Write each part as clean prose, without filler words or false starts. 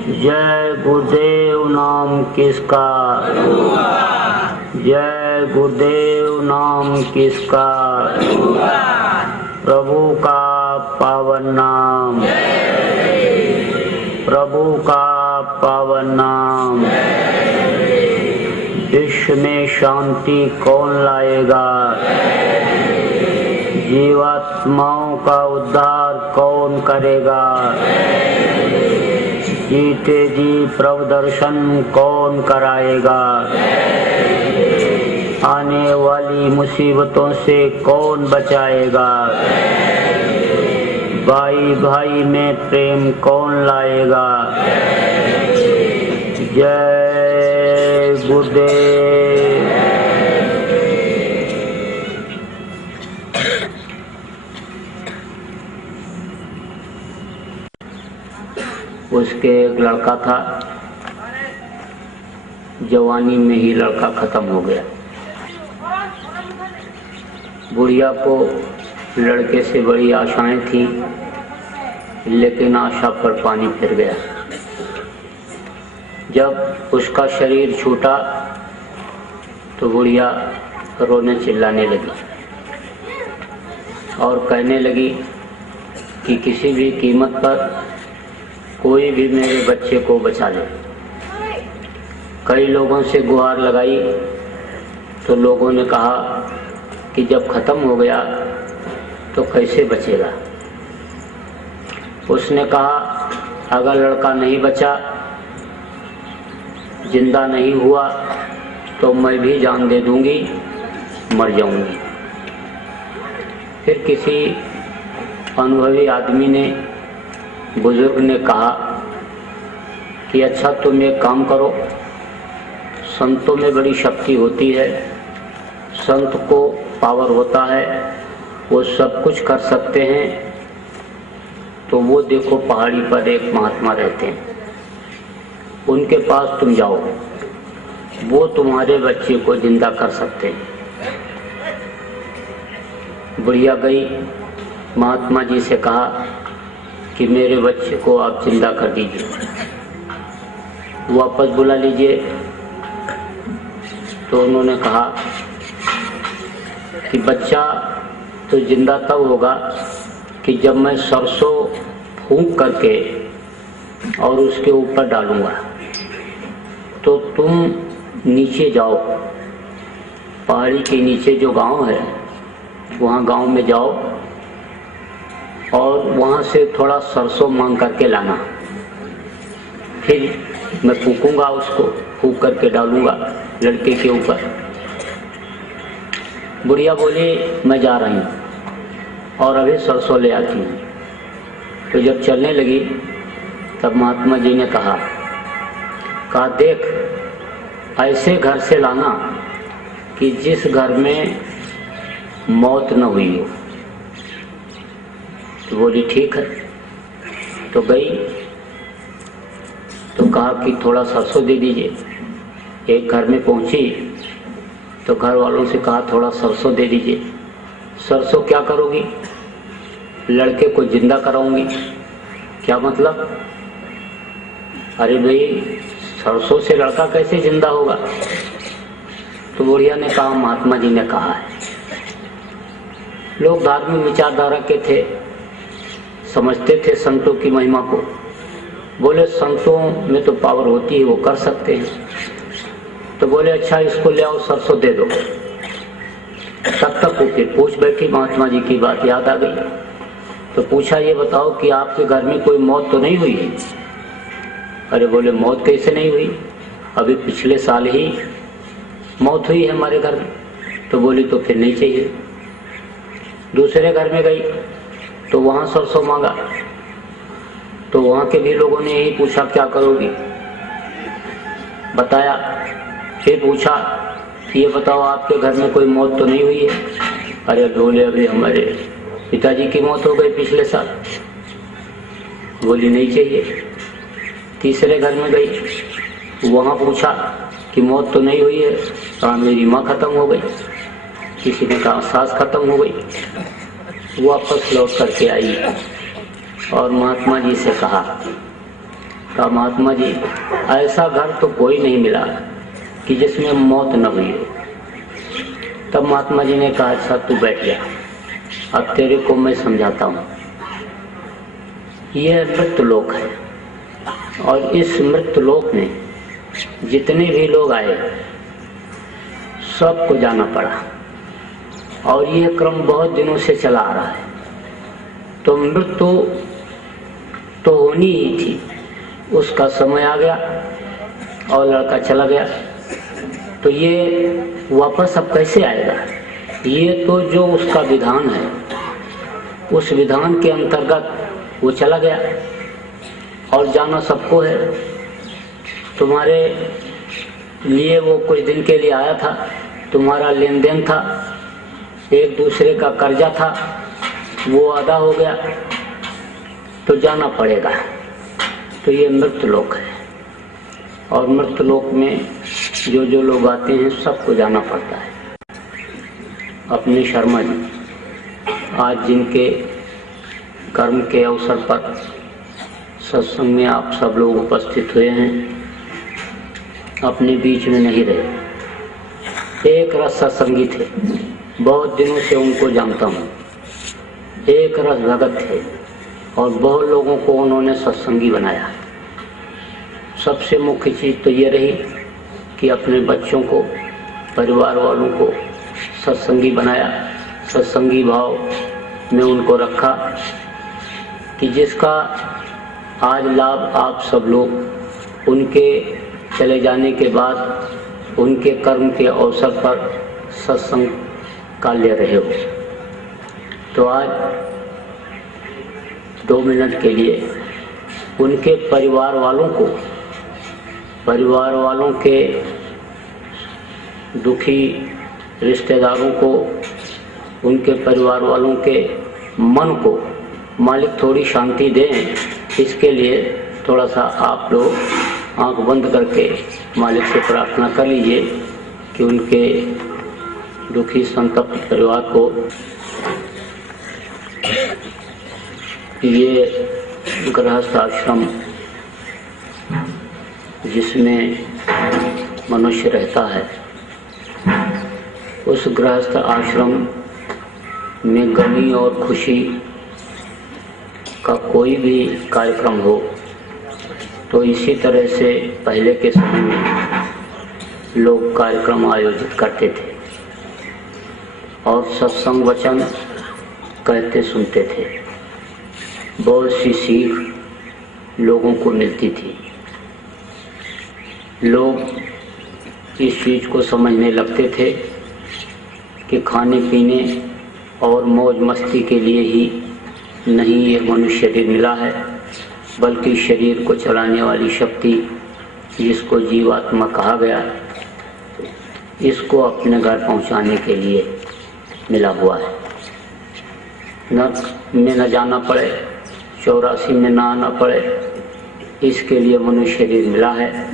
जय गुरुदेव नाम किसका, जय गुरुदेव नाम किसका, प्रभु का पावन नाम, प्रभु का पावन नाम। विश्व में शांति कौन लाएगा, जीवात्माओं का उद्धार कौन करेगा, जीते जी प्रभु दर्शन कौन कराएगा, आने वाली मुसीबतों से कौन बचाएगा, भाई भाई में प्रेम कौन लाएगा। जय गुरुदेव। उसके एक लड़का था, जवानी में ही लड़का खत्म हो गया। बुढ़िया को लड़के से बड़ी आशाएं थी, लेकिन आशा पर पानी फिर गया। जब उसका शरीर छूटा तो बुढ़िया रोने चिल्लाने लगी और कहने लगी कि किसी भी कीमत पर कोई भी मेरे बच्चे को बचा ले। कई लोगों से गुहार लगाई तो लोगों ने कहा कि जब खत्म हो गया तो कैसे बचेगा। उसने कहा अगर लड़का नहीं बचा, जिंदा नहीं हुआ, तो मैं भी जान दे दूंगी, मर जाऊंगी। फिर किसी अनुभवी आदमी ने, बुजुर्ग ने कहा कि अच्छा तुम एक काम करो, संतों में बड़ी शक्ति होती है, संत को पावर होता है, वो सब कुछ कर सकते हैं। तो वो देखो पहाड़ी पर एक महात्मा रहते हैं, उनके पास तुम जाओ, वो तुम्हारे बच्चे को जिंदा कर सकते हैं। बुढ़िया गई, महात्मा जी से कहा कि मेरे बच्चे को आप जिंदा कर दीजिए, वापस बुला लीजिए। तो उन्होंने कहा कि बच्चा तो जिंदा तब होगा कि जब मैं सरसों फूंक करके और उसके ऊपर डालूंगा। तो तुम नीचे जाओ, पहाड़ी के नीचे जो गांव है, वहाँ गांव में जाओ और वहाँ से थोड़ा सरसों मांग करके लाना। फिर मैं फूकूंगा, उसको फूक करके डालूंगा लड़के के ऊपर। बुढ़िया बोली मैं जा रही हूँ और अभी सरसों ले आती हूँ। तो जब चलने लगी तब महात्मा जी ने कहा देख ऐसे घर से लाना कि जिस घर में मौत न हुई हो। तो बोली ठीक है। तो गई तो कहा कि थोड़ा सरसों दे दीजिए। एक घर में पहुंची तो घर वालों से कहा थोड़ा सरसों दे दीजिए। सरसों क्या करोगी? लड़के को जिंदा कराऊंगी। क्या मतलब? अरे भाई सरसों से लड़का कैसे जिंदा होगा? तो बुढ़िया ने कहा महात्मा जी ने कहा है। लोग धार्मिक विचारधारा के थे, समझते थे संतों की महिमा को। बोले संतों में तो पावर होती है, वो कर सकते हैं। तो बोले अच्छा इसको ले आओ, सरसों दे दो। तब तक वो फिर पूछ बैठी, महात्मा जी की बात याद आ गई। तो पूछा ये बताओ कि आपके घर में कोई मौत तो नहीं हुई है? अरे बोले मौत कैसे नहीं हुई, अभी पिछले साल ही मौत हुई है हमारे घर में। तो बोली तो फिर नहीं चाहिए। दूसरे घर में गई तो वहाँ सरसों मांगा। तो वहाँ के भी लोगों ने यही पूछा क्या करोगी? बताया। फिर पूछा ये बताओ आपके घर में कोई मौत तो नहीं हुई है? अरे बोले अभी हमारे पिताजी की मौत हो गई पिछले साल। बोली नहीं चाहिए। तीसरे घर में गई, वहाँ पूछा कि मौत तो नहीं हुई है? कहा मेरी माँ खत्म हो गई। किसी ने कहा सास खत्म हो गई। वापस लौट करके आई और महात्मा जी से कहा कहा महात्मा जी ऐसा घर तो कोई नहीं मिला कि जिसमें मौत न हुई हो। तब महात्मा जी ने कहा अच्छा तू बैठ जा, अब तेरे को मैं समझाता हूँ। यह मृत्युलोक है और इस मृत्युलोक में जितने भी लोग आए सबको जाना पड़ा और यह क्रम बहुत दिनों से चला आ रहा है। तो मृत्यु तो होनी ही थी, उसका समय आ गया और लड़का चला गया। तो ये वापस अब कैसे आएगा? ये तो जो उसका विधान है उस विधान के अंतर्गत वो चला गया और जाना सबको है। तुम्हारे लिए वो कुछ दिन के लिए आया था, तुम्हारा लेन देन था, एक दूसरे का कर्जा था, वो अदा हो गया तो जाना पड़ेगा। तो ये मृत्युलोक है और मृत्युलोक में जो जो लोग आते हैं सबको जाना पड़ता है। अपने शर्मा जी आज जिनके कर्म के अवसर पर सत्संग में आप सब लोग उपस्थित हुए हैं, अपने बीच में नहीं रहे। एक रस सत्संगी थे, बहुत दिनों से उनको जानता हूँ। एक रस भगत थे और बहुत लोगों को उन्होंने सत्संगी बनाया। सबसे मुख्य चीज़ तो ये रही कि अपने बच्चों को, परिवार वालों को सत्संगी बनाया, सत्संगी भाव में उनको रखा कि जिसका आज लाभ आप सब लोग उनके चले जाने के बाद उनके कर्म के अवसर पर सत्संग का ले रहे हो। तो आज 2 मिनट के लिए उनके परिवार वालों के दुखी रिश्तेदारों को, उनके परिवार वालों के मन को मालिक थोड़ी शांति दें, इसके लिए थोड़ा सा आप लोग आंख बंद करके मालिक से प्रार्थना कर लीजिए कि उनके दुखी संतप्त परिवार को ये गृहस्थ आश्रम जिसमें मनुष्य रहता है, उस गृहस्थ आश्रम में गमी और खुशी का कोई भी कार्यक्रम हो तो इसी तरह से पहले के समय में लोग कार्यक्रम आयोजित करते थे और सत्संग वचन कहते सुनते थे। बहुत सी सीख लोगों को मिलती थी। लोग इस चीज़ को समझने लगते थे कि खाने पीने और मौज मस्ती के लिए ही नहीं ये मनुष्य शरीर मिला है, बल्कि शरीर को चलाने वाली शक्ति जिसको जीवात्मा कहा गया, इसको अपने घर पहुंचाने के लिए मिला हुआ है। नरक में न जाना पड़े, 84 में ना आना पड़े, इसके लिए मनुष्य शरीर मिला है।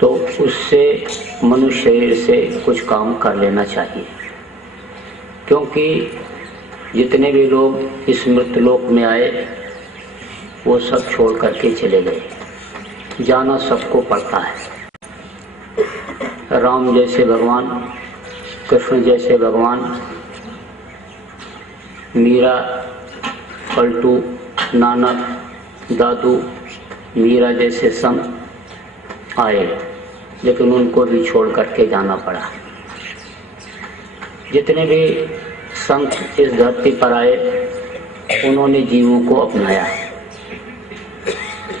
तो उससे मनुष्य शरीर से कुछ काम कर लेना चाहिए, क्योंकि जितने भी लोग इस मृत्युलोक में आए वो सब छोड़ करके चले गए। जाना सबको पड़ता है। राम जैसे भगवान, कृष्ण जैसे भगवान, मीरा, पलटू, नानक, दादू, मीरा जैसे संत आए, लेकिन उनको भी छोड़ करके जाना पड़ा। जितने भी संत इस धरती पर आए उन्होंने जीवों को अपनाया,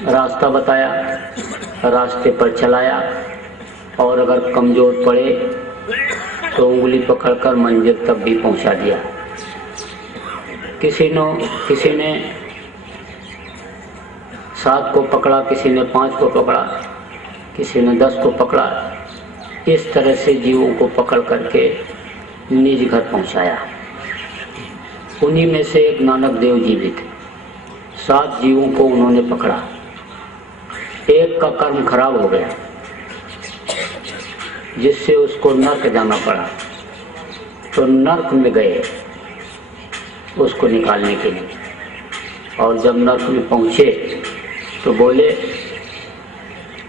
रास्ता बताया, रास्ते पर चलाया और अगर कमजोर पड़े तो उंगली पकड़कर मंजिल तक भी पहुंचा दिया। किसी ने 7 को पकड़ा, किसी ने 5 को पकड़ा, किसी ने 10 को पकड़ा। इस तरह से जीवों को पकड़ करके निज घर पहुंचाया। उन्हीं में से एक नानक देव जी भी थे। 7 जीवों को उन्होंने पकड़ा। एक का कर्म खराब हो गया जिससे उसको नरक जाना पड़ा, तो नरक में गए उसको निकालने के लिए। और जब नरक में पहुंचे तो बोले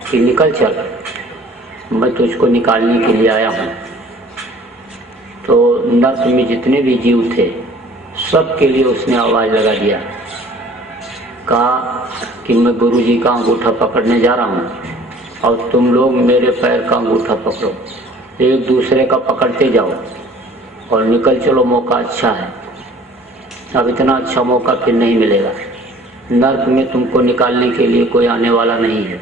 कि निकल चल, मैं तुझको निकालने के लिए आया हूँ। तो नर्क में जितने भी जीव थे सबके लिए उसने आवाज़ लगा दिया, कहा कि मैं गुरु जी का अंगूठा पकड़ने जा रहा हूँ और तुम लोग मेरे पैर का अंगूठा पकड़ो, एक दूसरे का पकड़ते जाओ और निकल चलो, मौका अच्छा है, अब इतना अच्छा मौका फिर नहीं मिलेगा, नर्क में तुमको निकालने के लिए कोई आने वाला नहीं है।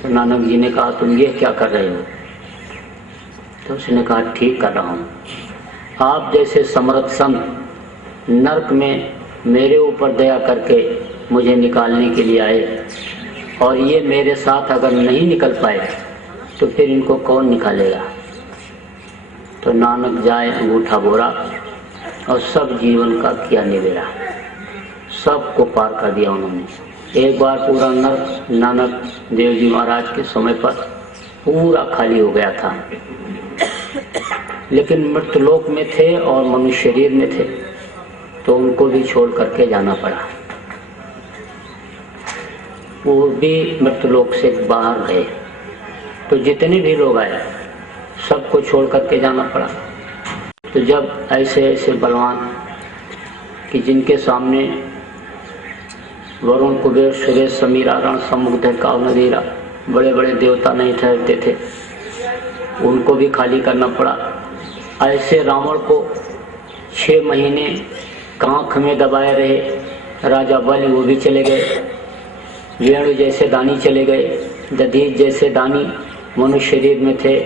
तो नानक जी ने कहा तुम ये क्या कर रहे हो? तो उसने कहा ठीक कर रहा हूँ, आप जैसे समर्थ संत नर्क में मेरे ऊपर दया करके मुझे निकालने के लिए आए और ये मेरे साथ अगर नहीं निकल पाए तो फिर इनको कौन निकालेगा। तो नानक जाए अंगूठा बोरा और सब जीवन का किया निबेरा, सबको पार कर दिया उन्होंने। एक बार पूरा नर्क नानक देव जी महाराज के समय पर पूरा खाली हो गया था, लेकिन मृतलोक में थे और मनुष्य शरीर में थे तो उनको भी छोड़ करके जाना पड़ा। वो भी मृतलोक से बाहर गए, तो जितने भी लोग आए सबको छोड़ करके जाना पड़ा। तो जब ऐसे ऐसे बलवान कि जिनके सामने वरुण कुबेर सुरेश समीरा रण समुद्र का नदीरा बड़े बड़े देवता नहीं ठहरते थे, उनको भी खाली करना पड़ा। ऐसे रावण को 6 महीने कांख में दबाए रहे राजा बलि, वो भी चले गए। वेणु जैसे दानी चले गए, दधीच जैसे दानी मनुष्य शरीर में थे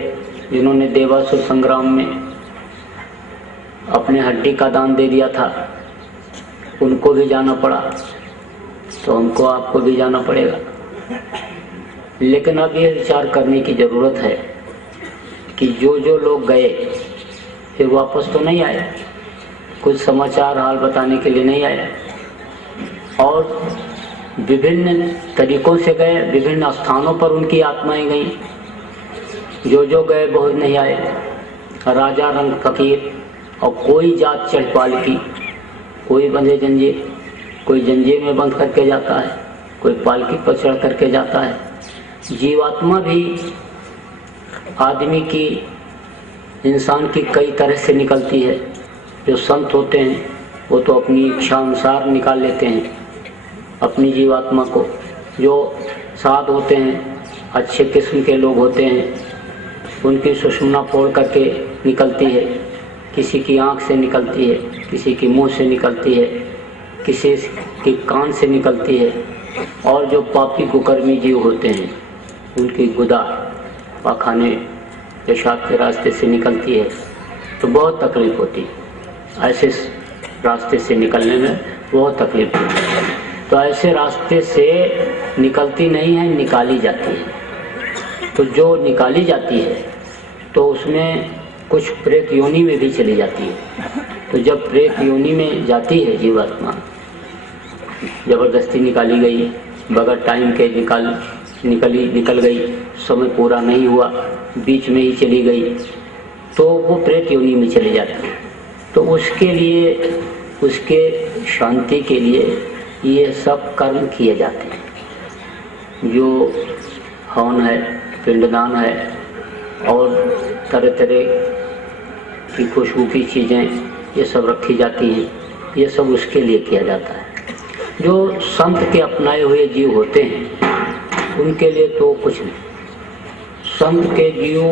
जिन्होंने देवासुर संग्राम में अपने हड्डी का दान दे दिया था, उनको भी जाना पड़ा। तो उनको आपको भी जाना पड़ेगा। लेकिन अब ये विचार करने की ज़रूरत है कि जो जो लोग गए फिर वापस तो नहीं आए, कुछ समाचार हाल बताने के लिए नहीं आए, और विभिन्न तरीकों से गए, विभिन्न स्थानों पर उनकी आत्माएं गईं। जो जो गए बहुत नहीं आए, राजा रंग फकीर और कोई जात चढ़ पाल की, कोई बंधे जंजीर, कोई जंजीर में बंध करके जाता है, कोई पालकी पर चढ़ करके जाता है। जीवात्मा भी आदमी की, इंसान की कई तरह से निकलती है। जो संत होते हैं वो तो अपनी इच्छा अनुसार निकाल लेते हैं अपनी जीवात्मा को। जो साध होते हैं, अच्छे किस्म के लोग होते हैं, उनकी सुषुम्ना फोड़ करके निकलती है, किसी की आँख से निकलती है, किसी की मुंह से निकलती है, किसी की कान से निकलती है। और जो पापी कुकर्मी जीव होते हैं उनकी गुदा पाखाने पेशाब के रास्ते से निकलती है, तो बहुत तकलीफ होती है। ऐसे रास्ते से निकलने में बहुत तकलीफ होती है। तो ऐसे रास्ते से निकलती नहीं है, निकाली जाती है। तो जो निकाली जाती है तो उसमें कुछ प्रेत योनि में भी चली जाती है। तो जब प्रेत योनि में जाती है जीवात्मा, जबरदस्ती निकाली गई, बगैर टाइम के निकल गई, समय पूरा नहीं हुआ, बीच में ही चली गई, तो वो प्रेत योनि में चली जाती है। तो उसके लिए, उसके शांति के लिए ये सब कर्म किए जाते हैं। जो हवन है, पिंडदान है और तरह तरह की खुशबू की चीज़ें ये सब रखी जाती हैं, ये सब उसके लिए किया जाता है। जो संत के अपनाए हुए जीव होते हैं उनके लिए तो कुछ नहीं। संत के जीव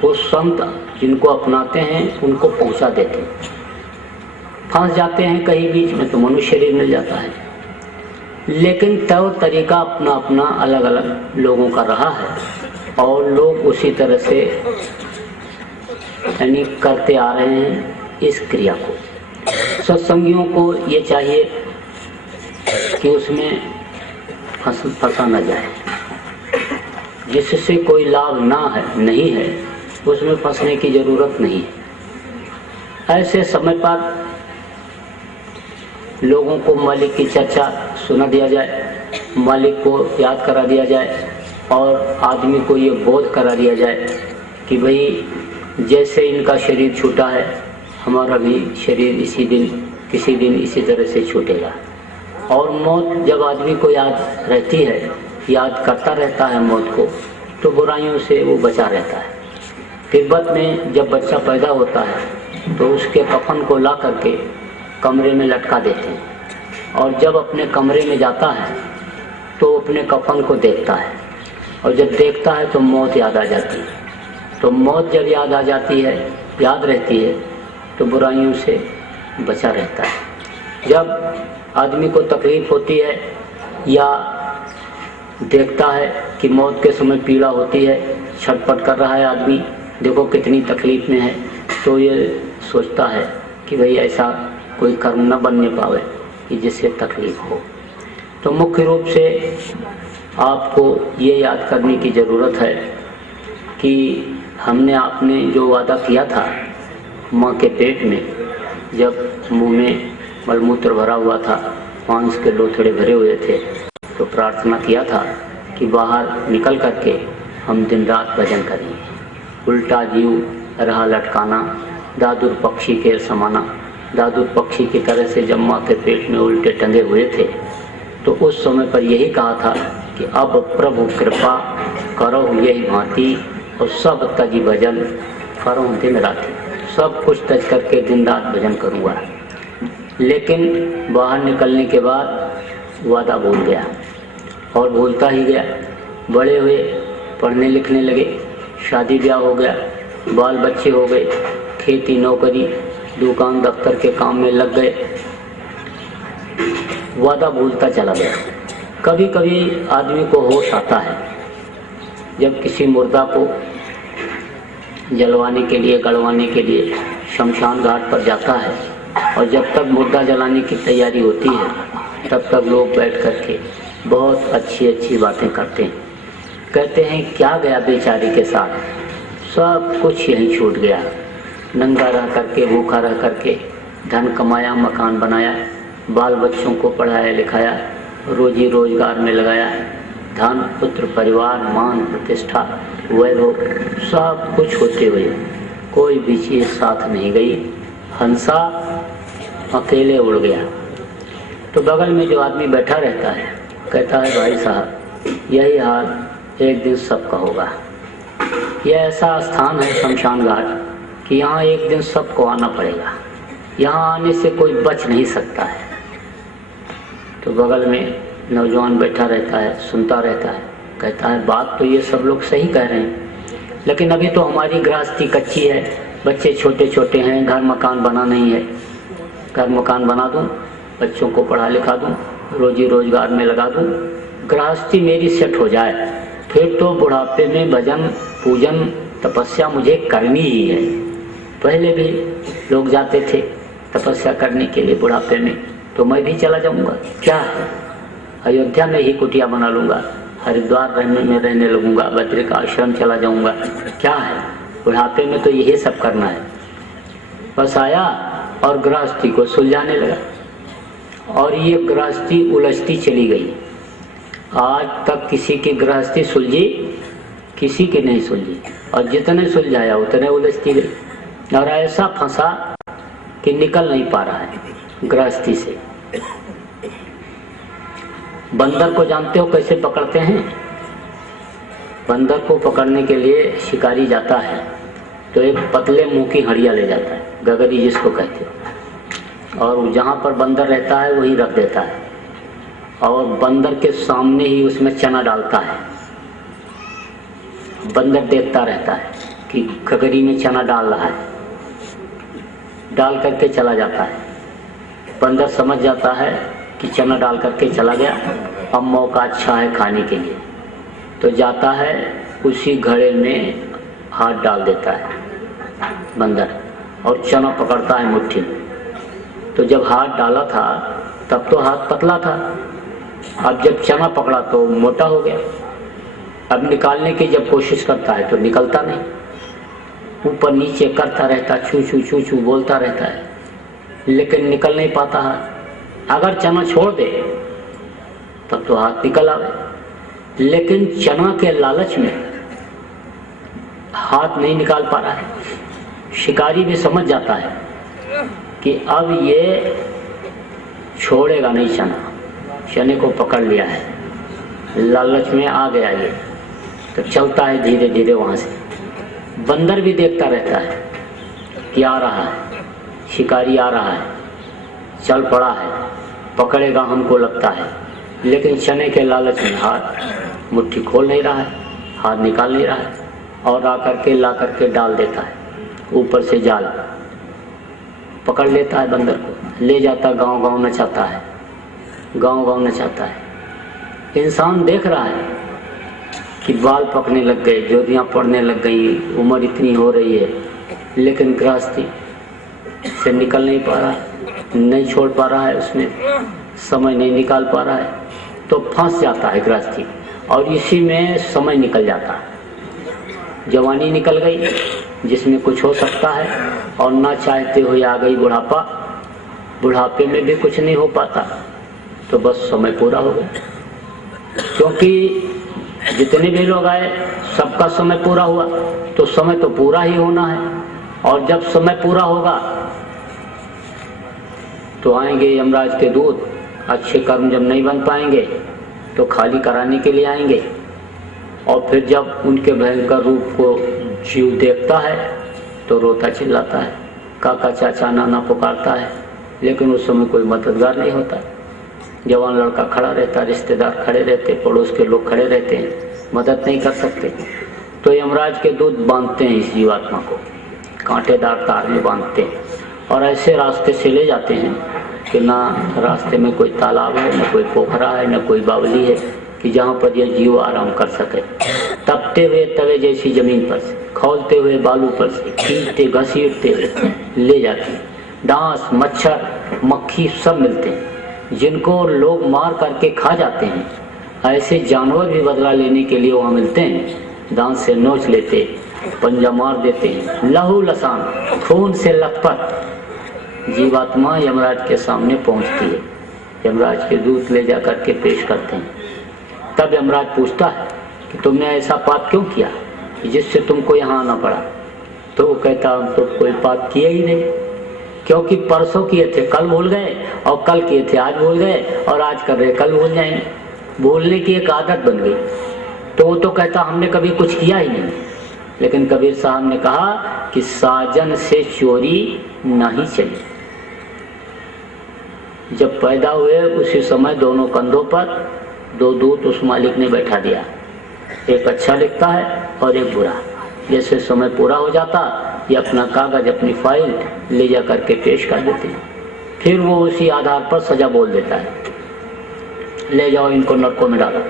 को संत जिनको अपनाते हैं उनको पहुंचा देते हैं। फंस जाते हैं कहीं बीच में तो मनुष्य शरीर मिल जाता है, लेकिन तब तरीका अपना अपना अलग अलग लोगों का रहा है और लोग उसी तरह से यानी करते आ रहे हैं इस क्रिया को। सत्संगियों को ये चाहिए कि उसमें फंसा न जाए, जिससे कोई लाभ नहीं है उसमें फंसने की जरूरत नहीं है। ऐसे समय पर लोगों को मालिक की चर्चा सुना दिया जाए, मालिक को याद करा दिया जाए और आदमी को ये बोध करा दिया जाए कि भाई जैसे इनका शरीर छूटा है, हमारा भी शरीर किसी दिन इसी तरह से छूटेगा। और मौत जब आदमी को याद रहती है, याद करता रहता है मौत को, तो बुराइयों से वो बचा रहता है। तिब्बत में जब बच्चा पैदा होता है तो उसके कफन को ला करके कमरे में लटका देते हैं, और जब अपने कमरे में जाता है तो अपने कफन को देखता है, और जब देखता है तो मौत याद आ जाती है। तो मौत जब याद आ जाती है, याद रहती है, तो बुराइयों से बचा रहता है। जब आदमी को तकलीफ होती है या देखता है कि मौत के समय पीड़ा होती है, छटपट कर रहा है आदमी, देखो कितनी तकलीफ में है, तो ये सोचता है कि भाई ऐसा कोई कर्म न बनने पावे कि जिससे तकलीफ हो। तो मुख्य रूप से आपको ये याद करने की ज़रूरत है कि हमने आपने जो वादा किया था माँ के पेट में, जब मुंह में मलमूत्र भरा हुआ था, मांस के लोथड़े भरे हुए थे, तो प्रार्थना किया था कि बाहर निकल करके हम दिन रात भजन करेंगे। उल्टा जीव रहा लटकाना, दादुर पक्षी के समाना। दादुर पक्षी की तरह से जब माँ के पेट में उल्टे टंगे हुए थे, तो उस समय पर यही कहा था कि अब प्रभु कृपा करो यही भांति, और सब तजी भजन करो दिन रात। सब कुछ तज करके दिन रात भजन करूँगा। लेकिन बाहर निकलने के बाद वादा भूल गया, और भूलता ही गया। बड़े हुए, पढ़ने लिखने लगे, शादी ब्याह हो गया, बाल बच्चे हो गए, खेती नौकरी दुकान दफ्तर के काम में लग गए, वादा भूलता चला गया। कभी कभी आदमी को होश आता है जब किसी मुर्दा को जलवाने के लिए, गड़वाने के लिए शमशान घाट पर जाता है, और जब तक मुर्दा जलाने की तैयारी होती है तब तक लोग बैठ करके बहुत अच्छी अच्छी बातें करते हैं। कहते हैं क्या गया बेचारी के साथ, सब कुछ यहीं छूट गया। नंगा रह करके, भूखा रह करके धन कमाया, मकान बनाया, बाल बच्चों को पढ़ाया लिखाया, रोजी रोजगार में लगाया, धन पुत्र परिवार मान प्रतिष्ठा वैभव सब कुछ होते हुए कोई भी चीज़ साथ नहीं गई। हंसा अकेले उड़ गया। तो बगल में जो आदमी बैठा रहता है कहता है भाई साहब यही हाल एक दिन सबका होगा। यह ऐसा स्थान है शमशान घाट कि यहाँ एक दिन सबको आना पड़ेगा, यहाँ आने से कोई बच नहीं सकता है। तो बगल में नौजवान बैठा रहता है, सुनता रहता है, कहता है बात तो ये सब लोग सही कह रहे हैं, लेकिन अभी तो हमारी गृहस्थी कच्ची है, बच्चे छोटे छोटे हैं, घर मकान बना नहीं है। घर मकान बना दूं, बच्चों को पढ़ा लिखा दूं, रोजी रोजगार में लगा दूं, गृहस्थी मेरी सेट हो जाए, फिर तो बुढ़ापे में भजन पूजन तपस्या मुझे करनी ही है। पहले भी लोग जाते थे तपस्या करने के लिए बुढ़ापे में, तो मैं भी चला जाऊंगा। क्या है, अयोध्या में ही कुटिया बना लूँगा, हरिद्वार रहने लगूंगा, बद्रिक आश्रम चला जाऊंगा। क्या है, बुढ़ापे में तो यही सब करना है। बस आया और गृहस्थी को सुलझाने लगा, और ये गृहस्थी उलझती चली गई। आज तक किसी की गृहस्थी सुलझी, किसी की नहीं सुलझी, और जितने सुलझाया उतने उलझती गई, और ऐसा फंसा कि निकल नहीं पा रहा है गृहस्थी से। बंदर को जानते हो कैसे पकड़ते हैं? बंदर को पकड़ने के लिए शिकारी जाता है तो एक पतले मुंह की हड़िया ले जाता है, गगरी जिसको कहते हो, और जहाँ पर बंदर रहता है वहीं रख देता है, और बंदर के सामने ही उसमें चना डालता है। बंदर देखता रहता है कि गगरी में चना डाल रहा है, डाल करके चला जाता है। बंदर समझ जाता है कि चना डाल करके चला गया, अब मौका अच्छा है खाने के लिए, तो जाता है उसी घड़े में हाथ डाल देता है बंदर, और चना पकड़ता है मुट्ठी में। तो जब हाथ डाला था तब तो हाथ पतला था, अब जब चना पकड़ा तो मोटा हो गया। अब निकालने की जब कोशिश करता है तो निकलता नहीं, ऊपर नीचे करता रहता, छू छू छू छू बोलता रहता है, लेकिन निकल नहीं पाता हाथ। अगर चना छोड़ दे तब तो हाथ निकल आवे, लेकिन चना के लालच में हाथ नहीं निकाल पा रहा है। शिकारी भी समझ जाता है कि अब ये छोड़ेगा नहीं चना, चने को पकड़ लिया है, लालच में आ गया ये, तो चलता है धीरे धीरे वहाँ से। बंदर भी देखता रहता है कि आ रहा है, शिकारी आ रहा है, चल पड़ा है, पकड़ेगा हमको लगता है, लेकिन चने के लालच में हाथ मुट्ठी खोल नहीं रहा है, हाथ निकाल नहीं रहा है, और आकर के ला करके डाल देता है ऊपर से जाल, पकड़ लेता है बंदर को, ले जाता गांव गांव नचाता है, गांव गांव नचाता है। इंसान देख रहा है कि बाल पकने लग गए, ज्योतियाँ पड़ने लग गई, उम्र इतनी हो रही है, लेकिन गृहस्थी से निकल नहीं पा रहा है, नहीं छोड़ पा रहा है, उसमें समय नहीं निकाल पा रहा है, तो फंस जाता है गृहस्थी, और इसी में समय निकल जाता है। जवानी निकल गई जिसमें कुछ हो सकता है, और ना चाहते हुए आ गई बुढ़ापा, बुढ़ापे में भी कुछ नहीं हो पाता, तो बस समय पूरा हो गया। क्योंकि जितने भी लोग आए सबका समय पूरा हुआ, तो समय तो पूरा ही होना है, और जब समय पूरा होगा तो आएंगे यमराज के दूत। अच्छे कर्म जब नहीं बन पाएंगे तो खाली कराने के लिए आएंगे, और फिर जब उनके भयंकर रूप को जीव देखता है तो रोता चिल्लाता है, काका चाचा नाना पुकारता है, लेकिन उस समय कोई मददगार नहीं होता। जवान लड़का खड़ा रहता, रिश्तेदार खड़े रहते, पड़ोस के लोग खड़े रहते हैं, मदद नहीं कर सकते। तो यमराज के दूत बांधते हैं इस जीवात्मा को, कांटेदार तार में बांधते हैं, और ऐसे रास्ते से ले जाते हैं कि ना रास्ते में कोई तालाब है, न कोई पोखरा है, न कोई बावली है कि जहाँ पर यह जीव आराम कर सके। तपते हुए तवे जैसी जमीन पर से, खौलते हुए बालू पर से, खींचते घसीटते हुए ले जाते हैं। डांस, मच्छर, मक्खी सब मिलते हैं जिनको लोग मार करके खा जाते हैं। ऐसे जानवर भी बदला लेने के लिए वहाँ मिलते हैं, दांत से नोच लेते, पंजा मार देते हैं, लहू लसान, खून से लथपथ जीवात्मा यमराज के सामने पहुँचती है। यमराज के दूत ले जा करके पेश करते हैं। तब यमराज पूछता है कि तुमने ऐसा पाप क्यों किया जिससे तुमको यहाँ आना पड़ा? तो वो कहता हम तो कोई पाप किए ही नहीं, क्योंकि परसों किए थे कल भूल गए, और कल किए थे आज भूल गए, और आज कर रहे कल भूल जाएंगे। भूलने की एक आदत बन गई। तो वो तो कहता हमने कभी कुछ किया ही नहीं। लेकिन कबीर साहब ने कहा कि साजन से चोरी नहीं चली। जब पैदा हुए उसी समय दोनों कंधों पर दो दूत उस मालिक ने बैठा दिया, एक अच्छा लिखता है और एक बुरा। जैसे समय पूरा हो जाता ये अपना कागज, अपनी फाइल ले जा करके पेश कर देते हैं। फिर वो उसी आधार पर सजा बोल देता है, ले जाओ इनको नरकों में डालो।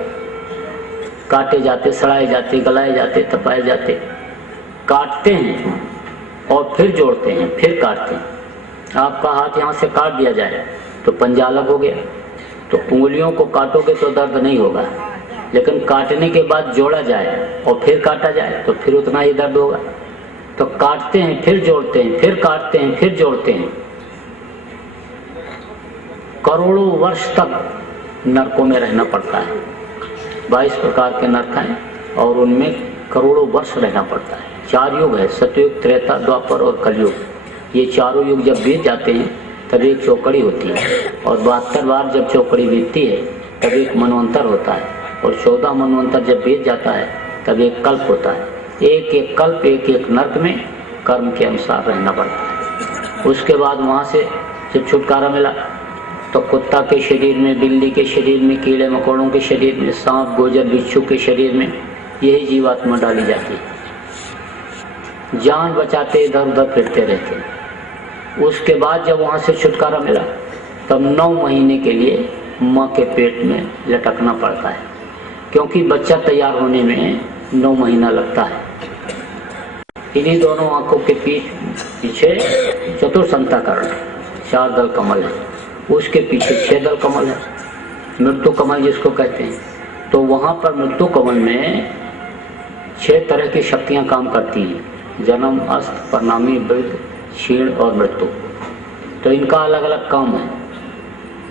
काटे जाते, सड़ाए जाते, गलाए जाते, तपाए जाते, काटते हैं और फिर जोड़ते हैं, फिर काटते हैं। आपका हाथ यहाँ से काट दिया जाए तो पंजा अलग हो गया, तो उंगलियों को काटोगे तो दर्द नहीं होगा, लेकिन काटने के बाद जोड़ा जाए और फिर काटा जाए तो फिर उतना ही दर्द होगा। तो काटते हैं, फिर जोड़ते हैं, फिर काटते हैं, फिर जोड़ते हैं। करोड़ों वर्ष तक नरकों में रहना पड़ता है। 22 प्रकार के नरक हैं और उनमें करोड़ों वर्ष रहना पड़ता है। 4 युग है, सतयुग, त्रेता, द्वापर और कलयुग। ये चारों युग जब बीत जाते हैं तब एक चौकड़ी होती है, और 72 बार जब चौकड़ी बीतती है तब एक मनवंतर होता है, और 14 मनवंतर जब बीत जाता है तब एक कल्प होता है। एक एक कल्प, एक एक नरक में कर्म के अनुसार रहना पड़ता है। उसके बाद वहाँ से जब छुटकारा मिला तो कुत्ता के शरीर में, बिल्ली के शरीर में, कीड़े मकोड़ों के शरीर में, सांप, गोजर, बिच्छू के शरीर में यही जीवात्मा डाली जाती है। जान बचाते इधर उधर फिरते रहते हैं। उसके बाद जब वहाँ से छुटकारा मिला तब 9 महीने के लिए माँ के पेट में लटकना पड़ता है, क्योंकि बच्चा तैयार होने में 9 महीना लगता है। इन्हीं दोनों आंखों के पीछे चतुर्संताकरण 4 दल कमल है, उसके पीछे 6 दल कमल है, मृत्यु कमल जिसको कहते हैं। तो वहाँ पर मृत्यु कमल में 6 तरह की शक्तियाँ काम करती हैं, जन्म, अस्त, परिणामी, वृद्ध, क्षीण और मृत्यु। तो इनका अलग अलग काम है।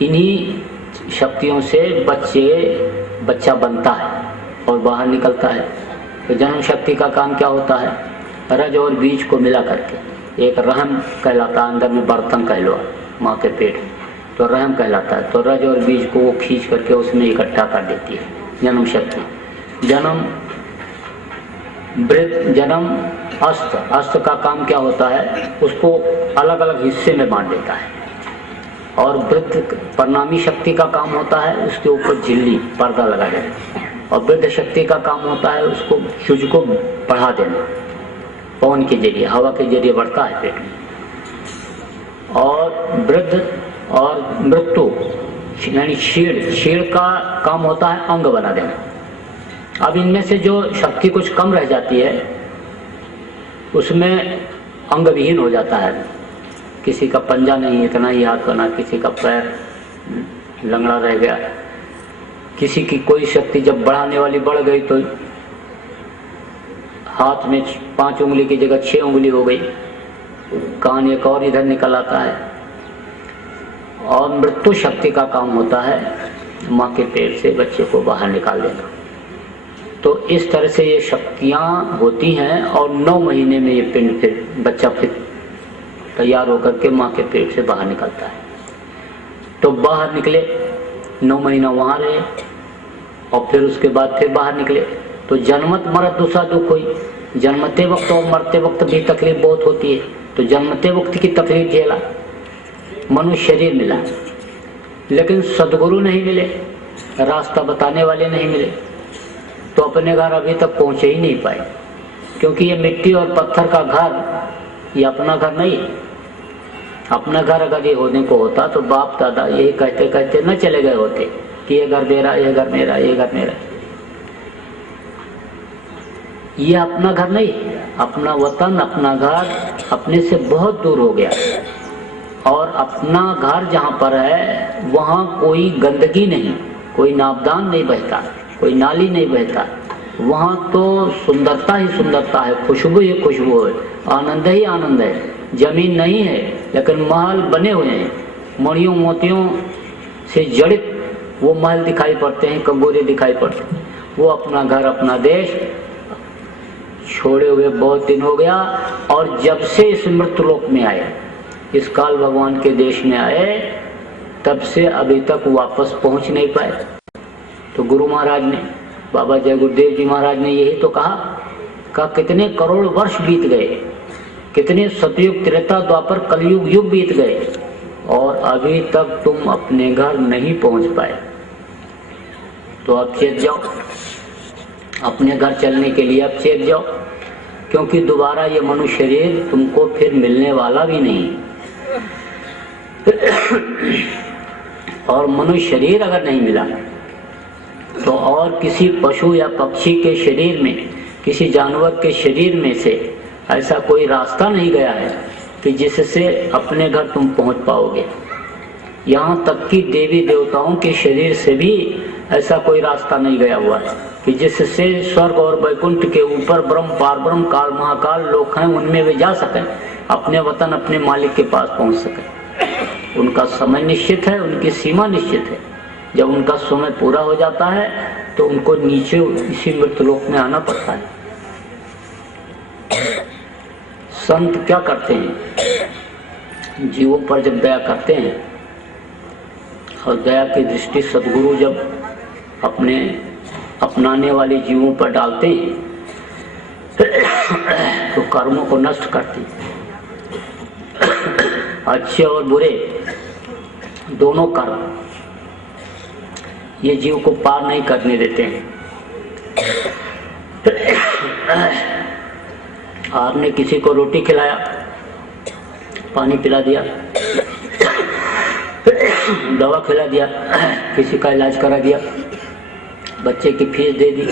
इन्हीं शक्तियों से बच्चा बनता है और बाहर निकलता है। तो जन्म शक्ति का काम क्या होता है? रज और बीज को मिला करके एक रहम कहलाता, अंदर में बर्तन कह लो, माँ के पेट तो रहम कहलाता है। तो रज और बीज को वो खींच करके उसमें इकट्ठा कर देती है जन्म शक्ति। जन्म अस्त का काम क्या होता है, उसको अलग अलग हिस्से में बांट देता है। और वृद्ध परिणामी शक्ति का काम होता है उसके ऊपर झिल्ली पर्दा लगा देना। और वृद्ध शक्ति का काम होता है उसको सूज को बढ़ा देना, पवन के जरिए, हवा के जरिए बढ़ता है पेट में। और वृद्ध और मृत्यु यानी शीड़ का काम होता है अंग बना देना। अब इनमें से जो शक्ति कुछ कम रह जाती है उसमें अंग विहीन हो जाता है। किसी का पंजा नहीं, इतना ही हाथ बना, किसी का पैर लंगड़ा रह गया, किसी की कोई शक्ति जब बढ़ाने वाली बढ़ गई तो हाथ में 5 उंगली की जगह 6 उंगली हो गई, कान एक और इधर निकल आता है। और मृत्यु शक्ति का काम होता है माँ के पेट से बच्चे को बाहर निकाल देना। तो इस तरह से ये शक्तियाँ होती हैं और 9 महीने में ये पिंड फिर बच्चा फिर तैयार होकर के माँ के पेट से बाहर निकलता है। तो बाहर निकले, 9 महीना वहाँ रहे और फिर उसके बाद फिर बाहर निकले। तो जन्मत मरत दूसरा दुख हुई। जन्मते वक्त और मरते वक्त भी तकलीफ बहुत होती है। तो जन्मते वक्त की तकलीफ झेला, मनुष्य शरीर मिला, लेकिन सदगुरु नहीं मिले, रास्ता बताने वाले नहीं मिले, तो अपने घर अभी तक पहुँचे ही नहीं पाए। क्योंकि ये मिट्टी और पत्थर का घर ये अपना घर नहीं। अपना घर अगर ये होने को होता तो बाप दादा यही कहते कहते न चले गए होते कि ये घर मेरा, ये घर मेरा, ये घर मेरा। ये अपना घर नहीं, अपना वतन, अपना घर अपने से बहुत दूर हो गया। और अपना घर जहाँ पर है वहाँ कोई गंदगी नहीं, कोई नापदान नहीं बहता, कोई नाली नहीं बहता। वहाँ तो सुंदरता ही सुंदरता है, खुशबू ही खुशबू है, आनंद ही आनंद है। जमीन नहीं है लेकिन महल बने हुए हैं, मणियों मोतियों से जड़ित वो महल दिखाई पड़ते हैं, कंगोरे दिखाई पड़ते हैं। वो अपना घर अपना देश छोड़े हुए बहुत दिन हो गया। और जब से इस मृत्युलोक में आए, इस काल भगवान के देश में आए, तब से अभी तक वापस पहुंच नहीं पाए। तो गुरु महाराज ने, बाबा जय गुरुदेव जी महाराज ने यही तो कहा कितने करोड़ वर्ष बीत गए, कितने सतयुग त्रेता द्वापर कलयुग युग बीत गए और अभी तक तुम अपने घर नहीं पहुंच पाए। तो अब चेत जाओ, अपने घर चलने के लिए अब चेत जाओ, क्योंकि दोबारा ये मनुष्य शरीर तुमको फिर मिलने वाला भी नहीं। और मनुष्य शरीर अगर नहीं मिला तो और किसी पशु या पक्षी के शरीर में, किसी जानवर के शरीर में से ऐसा कोई रास्ता नहीं गया है कि जिससे अपने घर तुम पहुंच पाओगे। यहाँ तक कि देवी देवताओं के शरीर से भी ऐसा कोई रास्ता नहीं गया हुआ है कि जिससे स्वर्ग और वैकुंठ के ऊपर ब्रह्म पारब्रह्म काल महाकाल लोक हैं उनमें वे जा सकें, अपने वतन अपने मालिक के पास पहुंच सकें। उनका समय निश्चित है, उनकी सीमा निश्चित है। जब उनका समय पूरा हो जाता है तो उनको नीचे इसी मृत्युलोक में आना पड़ता है। संत क्या करते हैं, जीवों पर जब दया करते हैं और दया की दृष्टि सदगुरु जब अपने अपनाने वाले जीवों पर डालते हैं तो कर्मों को नष्ट करते हैं। अच्छे और बुरे दोनों कर्म ये जीव को पार नहीं करने देते हैं। आपने किसी को रोटी खिलाया, पानी पिला दिया, दवा खिला दिया, किसी का इलाज करा दिया, बच्चे की फीस दे दी,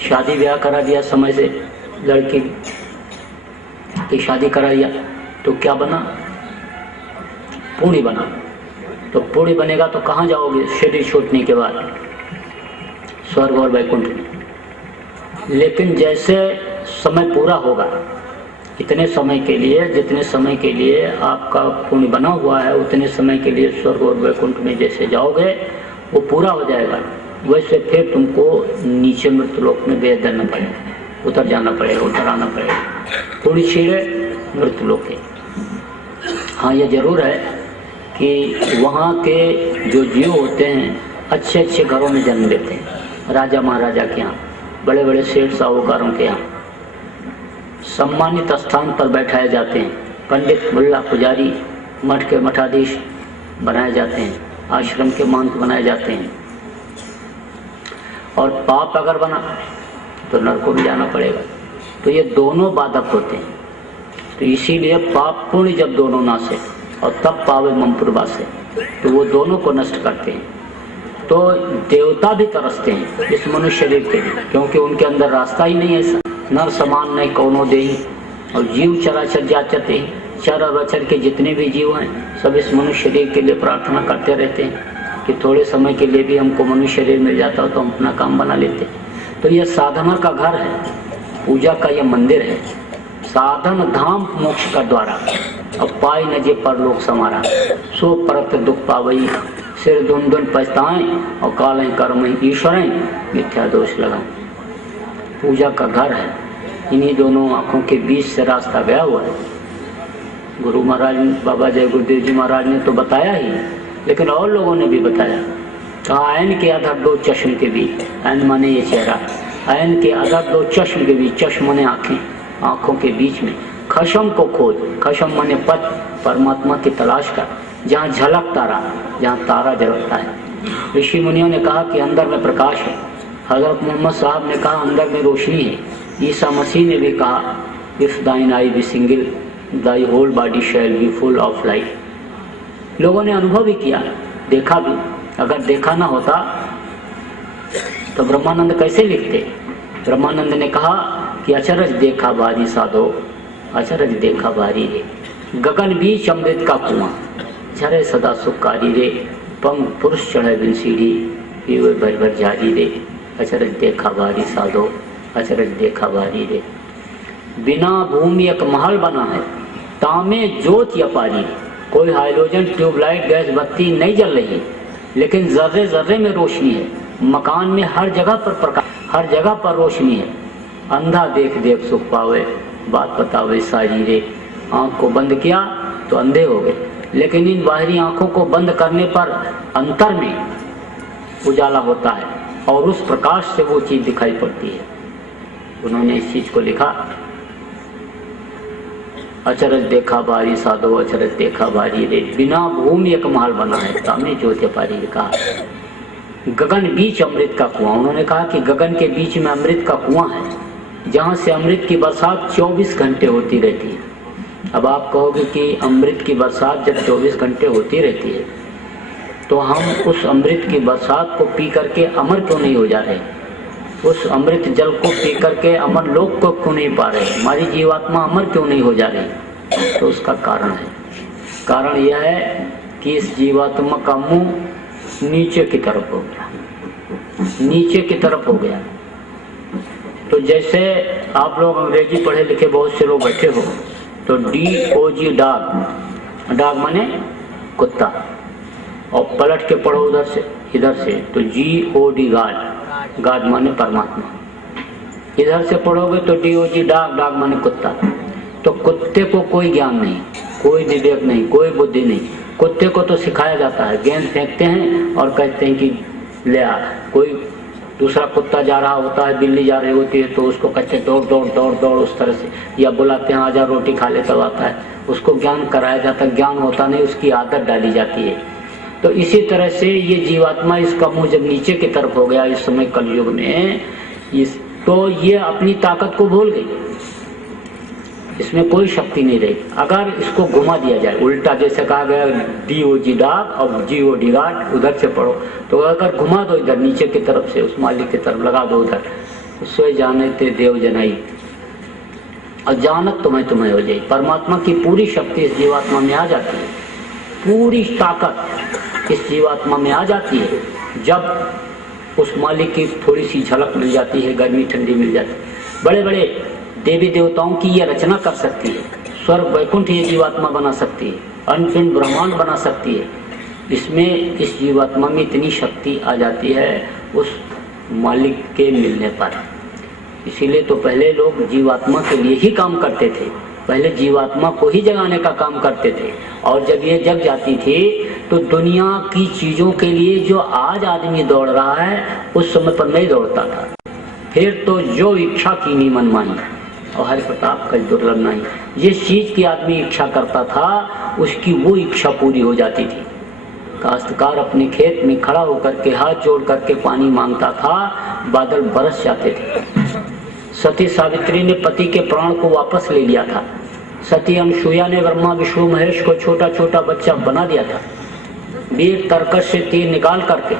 शादी ब्याह करा दिया, समय से लड़की की शादी करा दिया, तो क्या बना? पुण्य बना। तो पुण्य बनेगा तो कहाँ जाओगे शरीर छूटने के बाद? स्वर्ग और वैकुंठ में। लेकिन जैसे समय पूरा होगा, इतने समय के लिए, जितने समय के लिए आपका पुण्य बना हुआ है, उतने समय के लिए स्वर्ग और वैकुंठ में जैसे जाओगे वो पूरा हो जाएगा, वैसे फिर तुमको नीचे मृत्युलोक में भेज देना पड़ेगा, उतर जाना पड़ेगा, उतर आना पड़ेगा। थोड़ी छीड़े मृत्युलोक है। हाँ, ये जरूर है कि वहाँ के जो जीव होते हैं अच्छे अच्छे घरों में जन्म लेते हैं, राजा महाराजा के यहाँ, बड़े बड़े सेठ साहूकारों के यहाँ सम्मानित स्थान पर बैठाए जाते हैं, पंडित मुल्ला पुजारी मठ के मठाधीश बनाए जाते हैं, आश्रम के महंत बनाए जाते हैं। और पाप अगर बना तो नरकों में जाना पड़ेगा। तो ये दोनों बाधक होते हैं। तो इसीलिए पाप पुण्य जब दोनों नासे और तब पावे ममपुर वासे, तो वो दोनों को नष्ट करते हैं। तो देवता भी तरसते हैं इस मनुष्य शरीर के लिए, क्योंकि उनके अंदर रास्ता ही नहीं है ऐसा। नर समान नहीं कौनो देही, और जीव चराचर जाचते, चर और अचर के जितने भी जीव हैं सब इस मनुष्य शरीर के लिए प्रार्थना करते रहते हैं कि थोड़े समय के लिए भी हमको मनुष्य शरीर मिल जाता हो तो हम अपना काम बना लेते हैं। तो यह साधना का घर है, पूजा का यह मंदिर है। साधन धाम मोक्ष का द्वारा, अब पाई न जे परलोक समारा, सो परत दुख पावई, सिर दुन दुन पछताएं और कालें कर्म ईश्वरें मिथ्या दोष लगाएं। पूजा का घर है, इन्हीं दोनों आंखों के बीच से रास्ता गया हुआ है। गुरु महाराज बाबा जय गुरुदेव जी महाराज ने तो बताया ही, लेकिन और लोगों ने भी बताया। कहा ऐन के अधर दो चश्म के बीच, ऐन माने ये चेहरा, ऐन के अधर दो चश्म के बीच, चश्म माने आंखें, आंखों के बीच में खशम को खोज, खशम माने पथ, परमात्मा की तलाश कर, जहाँ झलक तारा, जहाँ तारा झलकता है। ऋषि मुनियों ने कहा कि अंदर में प्रकाश है। हजरत मोहम्मद साहब ने कहा अंदर में रोशनी है। ईसा मसीह ने भी कहा if thine eye be single thy whole body shall be full of light. लोगों ने अनुभव भी किया, देखा भी। अगर देखा ना होता तो ब्रह्मानंद कैसे लिखते? ब्रह्मानंद ने कहा कि अचरज देखा बारी साधो, अचरज देखा बारी रे, गगन बीच अमृत का कुआं, झरे सदा सुखकारी रे, पंग पुरुष चढ़े बिन सीढ़ी, पीवे भर भर जारी रे, अचरज देखा बारी साधो, अचरज देखा बारी रे। बिना भूमि एक महल बना है, तामे ज्योत अपारी, कोई हाइड्रोजन ट्यूबलाइट गैस बत्ती नहीं जल रही, लेकिन जर्रे जर्रे में रोशनी है। मकान में हर जगह पर प्रकाश, हर जगह पर रोशनी है। अंधा देख देख सुख पावे, बात बतावे सारी रे। आंख को बंद किया तो अंधे हो गए, लेकिन इन बाहरी आंखों को बंद करने पर अंतर में उजाला होता है और उस प्रकाश से वो चीज दिखाई पड़ती है। उन्होंने इस चीज को लिखा, अचरज देखा बारी साधो, अचरज देखा बारी रे, बिना भूमि एक महल बना है, तामे ज्योति पारी। कहा गगन बीच अमृत का कुआं। उन्होंने कहा कि गगन के बीच में अमृत का कुआं है, जहां से अमृत की बरसात 24 घंटे होती रहती है। अब आप कहोगे कि अमृत की बरसात जब 24 घंटे होती रहती है तो हम उस अमृत की बरसात को पी करके अमर क्यों नहीं हो जा रहे? उस अमृत जल को पी करके अमर लोक को क्यों नहीं पा रहे? हमारी जीवात्मा अमर क्यों नहीं हो जा रही? तो उसका कारण है, कारण यह है कि इस जीवात्मा का मुंह नीचे की तरफ हो गया, नीचे की तरफ हो गया। तो जैसे आप लोग अंग्रेजी पढ़े लिखे बहुत से लोग बैठे हो, तो DOG डॉग, डॉग माने कुत्ता, और पलट के पढ़ो उधर से इधर से तो GOD गाड, गाड माने परमात्मा। इधर से पढ़ोगे तो DOG डॉग, डॉग माने कुत्ता। तो कुत्ते को कोई ज्ञान नहीं, कोई विवेक नहीं, कोई बुद्धि नहीं। कुत्ते को तो सिखाया जाता है, गेंद फेंकते हैं और कहते हैं कि ले आ। कोई दूसरा कुत्ता जा रहा होता है, बिल्ली जा रही होती है तो उसको कहते दौड़ दौड़ दौड़ दौड़ उस तरह से, या बुलाते हैं आजा रोटी खा ले, तब आता है। उसको ज्ञान कराया जाता है, ज्ञान होता नहीं, उसकी आदत डाली जाती है। तो इसी तरह से ये जीवात्मा, इसका मुंह जब नीचे की तरफ हो गया इस समय कलयुग में, तो ये अपनी ताकत को भूल गई, इसमें कोई शक्ति नहीं रही। अगर इसको घुमा दिया जाए उल्टा, जैसे कहा गया DOG डॉग और GOD गाड, उधर से पढ़ो, तो अगर घुमा दो इधर नीचे की तरफ से, उस मालिक की तरफ लगा दो उधर, सोए जाने ते देव जनाई, और जानत तुम्हें हो जाए। परमात्मा की पूरी शक्ति इस जीवात्मा में आ जाती है, पूरी ताकत इस जीवात्मा में आ जाती है जब उस मालिक की थोड़ी सी झलक मिल जाती है, गर्मी ठंडी मिल जाती है। बड़े बड़े देवी देवताओं की यह रचना कर सकती है, स्वर्ग वैकुंठ ये जीवात्मा बना सकती है, अनंत ब्रह्मांड बना सकती है। इसमें इस जीवात्मा में इतनी शक्ति आ जाती है उस मालिक के मिलने पर। इसीलिए तो पहले लोग जीवात्मा के लिए ही काम करते थे, पहले जीवात्मा को ही जगाने का काम करते थे, और जब ये जग जाती थी तो दुनिया की चीजों के लिए जो आज आदमी दौड़ रहा है उस समय पर नहीं दौड़ता था। फिर तो जो इच्छा की नहीं मनमानी, और हरि प्रताप का दुर्लभ नहीं, जिस चीज की आदमी इच्छा करता था उसकी वो इच्छा पूरी हो जाती थी। काश्तकार अपने खेत में खड़ा होकर के हाथ जोड़ करके पानी मांगता था, बादल बरस जाते थे। सती सावित्री ने पति के प्राण को वापस ले लिया था। सती अनसुईया ने ब्रह्मा विष्णु महेश को छोटा छोटा बच्चा बना दिया था। वीर तरकश से तीर निकाल करके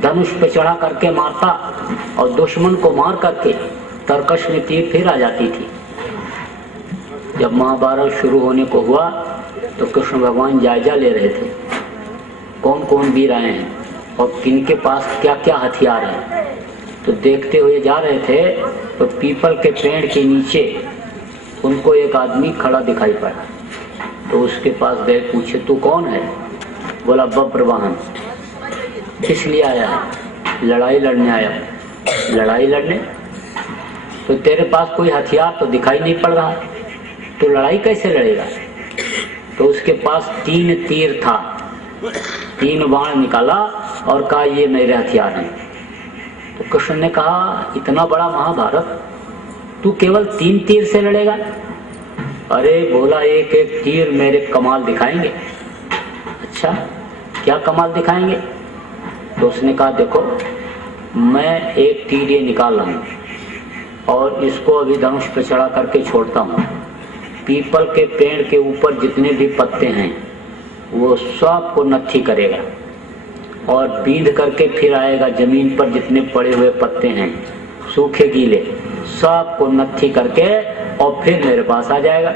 धनुष पे चढ़ा करके मारता और दुश्मन को मार करके तरकश में तीर फिर आ जाती थी। जब महाभारत शुरू होने को हुआ तो कृष्ण भगवान जायजा ले रहे थे कौन कौन वीर आए हैं और किनके पास क्या क्या हथियार हैं। तो देखते हुए जा रहे थे तो पीपल के पेड़ के नीचे उनको एक आदमी खड़ा दिखाई पड़ा। तो उसके पास गए, पूछे तू कौन है? बोला बब्रवाहन। किस लिए आया है? लड़ाई लड़ने आया। लड़ाई लड़ने? तो तेरे पास कोई हथियार तो दिखाई नहीं पड़ रहा, तो लड़ाई कैसे लड़ेगा? तो उसके पास 3 तीर था, 3 बाण निकाला और कहा ये मेरे हथियार हैं। तो कृष्ण ने कहा इतना बड़ा महाभारत तू केवल 3 तीर से लड़ेगा? अरे बोला एक एक तीर मेरे कमाल दिखाएंगे। अच्छा क्या कमाल दिखाएंगे? तो उसने कहा देखो मैं एक तीर ये निकाल रहा हूँ और इसको अभी धनुष पे चढ़ा करके छोड़ता हूँ। पीपल के पेड़ के ऊपर जितने भी पत्ते हैं वो सब को नत्थी करेगा और बींध करके फिर आएगा। जमीन पर जितने पड़े हुए पत्ते हैं सूखे गीले सब को नत्थी करके और फिर मेरे पास आ जाएगा।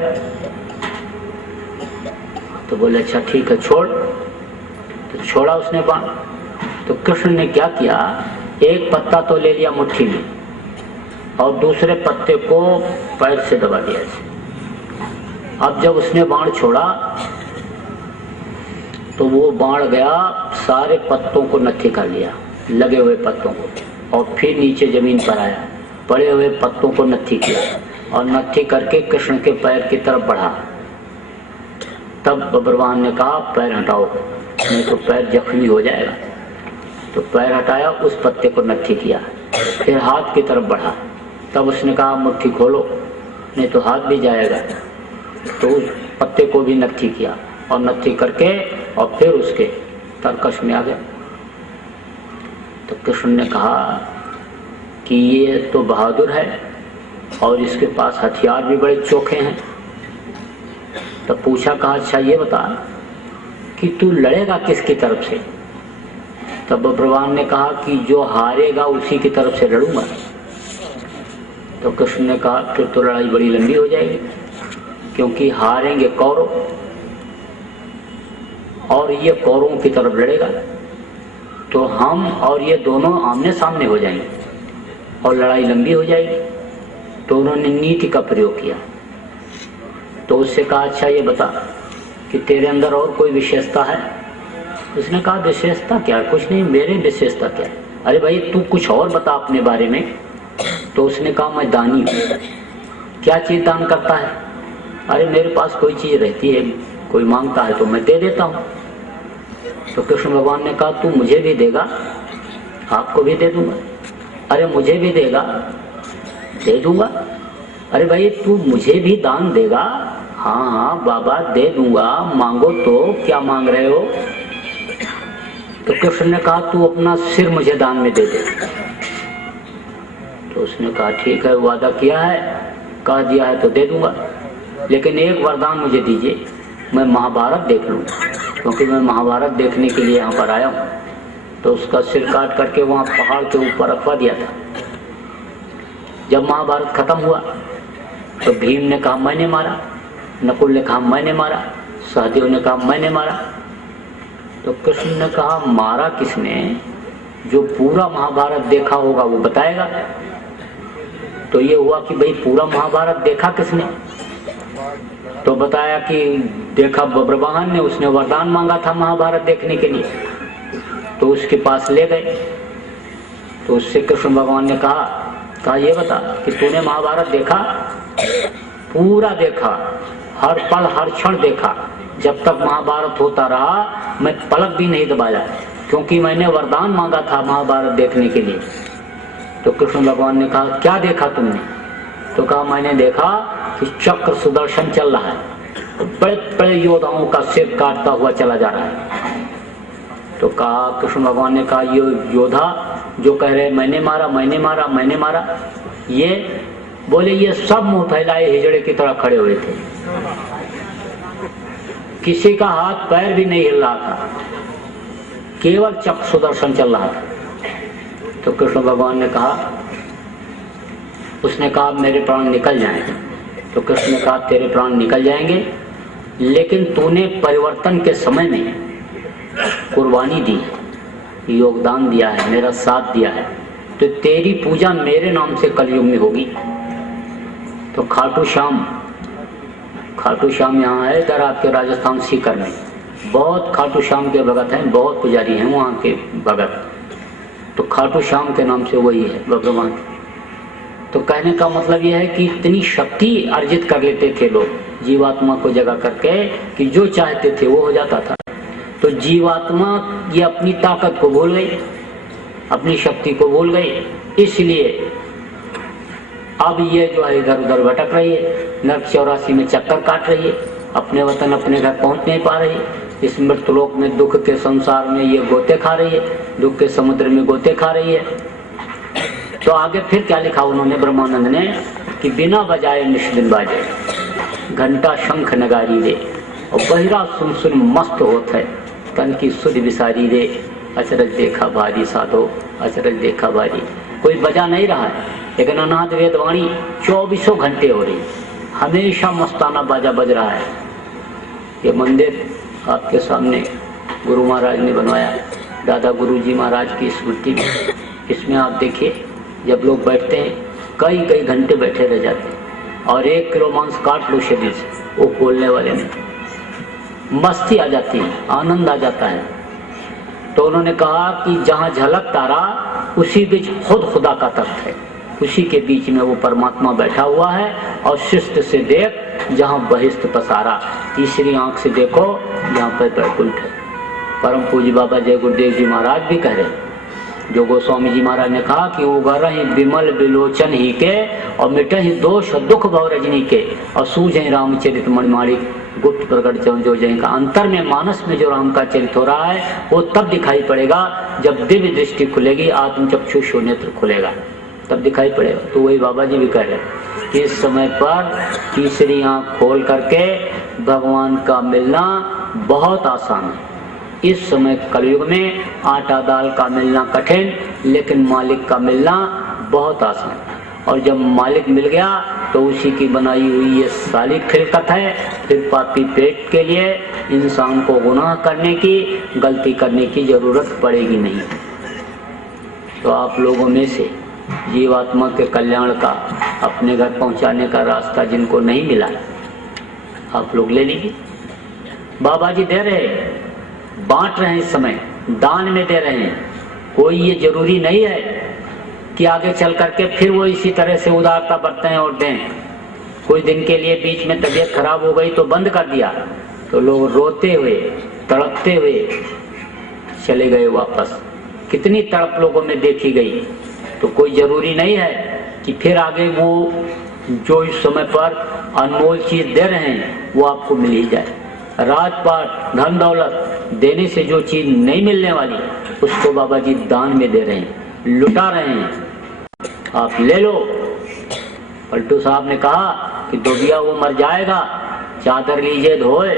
तो बोले अच्छा ठीक है छोड़। तो छोड़ा उसने बाण। तो कृष्ण ने क्या किया, एक पत्ता तो ले लिया मुट्ठी में और दूसरे पत्ते को पैर से दबा दिया। अब जब उसने बाण छोड़ा तो वो बाण गया सारे पत्तों को नत्थी कर लिया, लगे हुए पत्तों को, और फिर नीचे जमीन पर आया, पड़े हुए पत्तों को नत्थी किया और नत्थी करके कृष्ण के पैर की तरफ बढ़ा। तब बब्रवाहन ने कहा पैर हटाओ नहीं तो पैर जख्मी हो जाएगा। तो पैर हटाया, उस पत्ते को नत्थी किया, फिर हाथ की तरफ बढ़ा। तब उसने कहा मुट्ठी खोलो नहीं तो हाथ भी जाएगा। तो उस पत्ते को भी नत्थी किया और नत्थी करके और फिर उसके तरकश में आ गया। तो कृष्ण ने कहा कि ये तो बहादुर है और इसके पास हथियार भी बड़े चोखे हैं। तब पूछा कहा अच्छा ये बता कि तू लड़ेगा किसकी तरफ से? तब बब्रवाहन ने कहा कि जो हारेगा उसी की तरफ से लड़ूंगा। तो कृष्ण ने कहा फिर तो लड़ाई बड़ी लंबी हो जाएगी क्योंकि हारेंगे कौरव और ये कौरवों की तरफ लड़ेगा, तो हम और ये दोनों आमने सामने हो जाएंगे और लड़ाई लंबी हो जाएगी। तो उन्होंने नीति का प्रयोग किया। तो उससे कहा अच्छा ये बता कि तेरे अंदर और कोई विशेषता है? उसने कहा विशेषता क्या है? कुछ नहीं, मेरे विशेषता क्या है? अरे भाई तू कुछ और बता अपने बारे में। तो उसने कहा मैं दानी हूँ। क्या चीज दान करता है? अरे मेरे पास कोई चीज रहती है, कोई मांगता है तो मैं दे देता हूँ। तो कृष्ण भगवान ने कहा तू मुझे भी देगा? आपको भी दे दूंगा। अरे मुझे भी देगा? दे दूंगा। अरे भाई तू मुझे भी दान देगा? हाँ हाँ बाबा दे दूंगा, मांगो तो क्या मांग रहे हो? तो कृष्ण ने कहा तू अपना सिर मुझे दान में दे दे। तो उसने कहा ठीक है, वादा किया है, कह दिया है तो दे दूंगा, लेकिन एक वरदान मुझे दीजिए, मैं महाभारत देख लूँ, क्योंकि मैं महाभारत देखने के लिए यहाँ पर आया हूँ। तो उसका सिर काट करके वहाँ पहाड़ के ऊपर रखवा दिया था। जब महाभारत खत्म हुआ तो भीम ने कहा मैंने मारा, नकुल ने कहा मैंने मारा, सहदेव ने कहा मैंने मारा। तो कृष्ण ने कहा मारा किसने? जो पूरा महाभारत देखा होगा वो बताएगा। तो ये हुआ कि भाई पूरा महाभारत देखा किसने? तो बताया कि देखा बब्रवाहन ने, उसने वरदान मांगा था महाभारत देखने के लिए, तो उसके पास ले गए। तो उससे कृष्ण भगवान ने कहा ये बता कि तूने महाभारत देखा? पूरा देखा, हर पल हर क्षण देखा, जब तक महाभारत होता रहा मैं पलक भी नहीं दबाया, क्योंकि मैंने वरदान मांगा था महाभारत देखने के लिए। तो कृष्ण भगवान ने कहा क्या देखा तुमने? तो कहा मैंने देखा कि चक्र सुदर्शन चल रहा है, बड़े बड़े योद्धाओं का सिर काटता हुआ चला जा रहा है। तो कहा, कृष्ण भगवान ने कहा ये योद्धा जो कह रहे मैंने मारा मैंने मारा मैंने मारा, ये बोले ये सब मुंह फैलाए हिजड़े की तरह खड़े हुए थे, किसी का हाथ पैर भी नहीं हिल रहा था, केवल चक्र सुदर्शन चल रहा था। तो कृष्ण भगवान ने कहा, उसने कहा मेरे प्राण निकल जाएंगे। तो कृष्ण ने कहा तेरे प्राण निकल जाएंगे, लेकिन तूने परिवर्तन के समय में कुर्बानी दी, योगदान दिया है, मेरा साथ दिया है, तो तेरी पूजा मेरे नाम से कलयुग में होगी। तो खाटू श्याम यहाँ है, इधर आपके राजस्थान सीकर में बहुत खाटू श्याम के भगत हैं, बहुत पुजारी हैं वहाँ के भगत। तो खाटू श्याम के नाम से वही है भगवान। तो कहने का मतलब यह है कि इतनी शक्ति अर्जित कर लेते थे लोग जीवात्मा को जगा करके कि जो चाहते थे वो हो जाता था। तो जीवात्मा ये अपनी ताकत को भूल गई, अपनी शक्ति को भूल गई, इसलिए अब ये जो है इधर उधर भटक रही है, नरक 84 में चक्कर काट रही है, अपने वतन अपने घर पहुंच नहीं पा रही, इस मृतलोक में दुख के संसार में ये गोते खा रही है, दुख के समुद्र में गोते खा रही है। तो आगे फिर क्या लिखा उन्होंने ब्रह्मानंद ने कि बिना बजाए निष्दिन बाजे, घंटा शंख नगारी दे, और बहिरा सुन सुन मस्त होत है, तन की सुध विसारी दे, अचरज देखा भारी साधो, अचरज देखा भारी। कोई बजा नहीं रहा है, लेकिन अनाद वेदवाणी 24 घंटे हो रही, हमेशा मस्ताना बाजा बज रहा है। ये मंदिर आपके सामने गुरु महाराज ने बनवाया है, दादा गुरु जी महाराज की स्मृति में। इसमें आप देखिए जब लोग बैठते हैं कई कई घंटे बैठे रह जाते हैं, और 1 किलो मांस काट लो शरीर से, वो बोलने वाले में मस्ती आ जाती है, आनंद आ जाता है। तो उन्होंने कहा कि जहाँ झलक तारा उसी बीच खुद खुदा का तख्त है, उसी के बीच में वो परमात्मा बैठा हुआ है। और शिष्ट से देख जहाँ बहिष्ठ पसारा, तीसरी आंख से देखो जहाँ पर बैकुंठ है। परम पूज्य बाबा जय गुरुदेव जी महाराज भी कह रहे, जो गोस्वामी जी महाराज ने कहा कि उगर ही विमल विलोचन ही के, और मिटे ही दोष दुख भव रजनी के, और सूझे रामचरित मणिमाणिक गुप्त प्रकट जो जय का। अंतर में मानस में जो राम का चरित हो रहा है वो तब दिखाई पड़ेगा जब दिव्य दृष्टि खुलेगी, आत्मचक्षु नेत्र खुलेगा, तब दिखाई पड़ेगा। तो वही बाबा जी भी कह रहे कि इस समय पर तीसरी आंख खोल करके भगवान का मिलना बहुत आसान है। इस समय कलयुग में आटा दाल का मिलना कठिन, लेकिन मालिक का मिलना बहुत आसान। और जब मालिक मिल गया तो उसी की बनाई हुई ये सारी खिलकत है। फिर पापी पेट के लिए इंसान को गुनाह करने की, गलती करने की जरूरत पड़ेगी नहीं। तो आप लोगों में से जीवात्मा के कल्याण का, अपने घर पहुंचाने का रास्ता जिनको नहीं मिला, आप लोग ले लीजिए। बाबा जी दे रहे, बांट रहे हैं, इस समय दान में दे रहे हैं। कोई ये जरूरी नहीं है कि आगे चल करके फिर वो इसी तरह से उदारता बरतें और दें। कोई दिन के लिए बीच में तबीयत खराब हो गई तो बंद कर दिया, तो लोग रोते हुए तड़पते हुए चले गए वापस। कितनी तड़प लोगों में देखी गई। तो कोई जरूरी नहीं है कि फिर आगे वो जो इस समय पर अनमोल चीज दे रहे हैं वो आपको मिल ही जाए। राजपाट धन दौलत देने से जो चीज नहीं मिलने वाली उसको बाबा जी दान में दे रहे हैं, लुटा रहे हैं। आप ले लो। पलटू साहब ने कहा कि दोबिया वो मर जाएगा, चादर लीजिए धोए,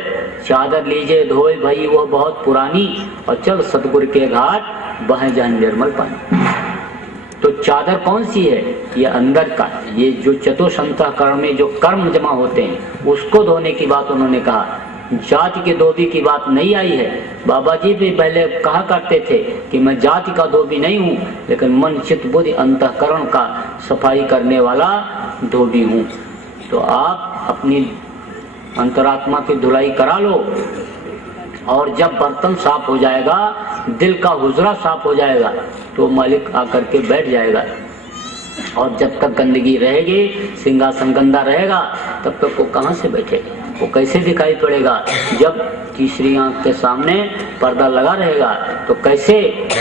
चादर लीजिए धोए भाई वो बहुत पुरानी, और चल सतगुरु के घाट बहे जाए निर्मल पानी। तो चादर कौन सी है? ये अंदर का, ये जो चतुष्अंतःकरण में जो कर्म जमा होते हैं उसको धोने की बात उन्होंने कहा। जाति के धोबी की बात नहीं आई है। बाबा जी भी पहले कहा करते थे कि मैं जाति का धोबी नहीं हूँ, लेकिन मन चित्त बुद्धि अंतःकरण का सफाई करने वाला धोबी हूँ। तो आप अपनी अंतरात्मा की धुलाई करा लो, और जब बर्तन साफ हो जाएगा, दिल का हुजरा साफ हो जाएगा, तो मालिक आकर के बैठ जाएगा। और जब तक गंदगी रहेगी, सिंहासन गंदा रहेगा, तब तक वो कहाँ से बैठेगा। वो कैसे दिखाई पड़ेगा? जब तीसरी आंख के सामने पर्दा लगा रहेगा तो कैसे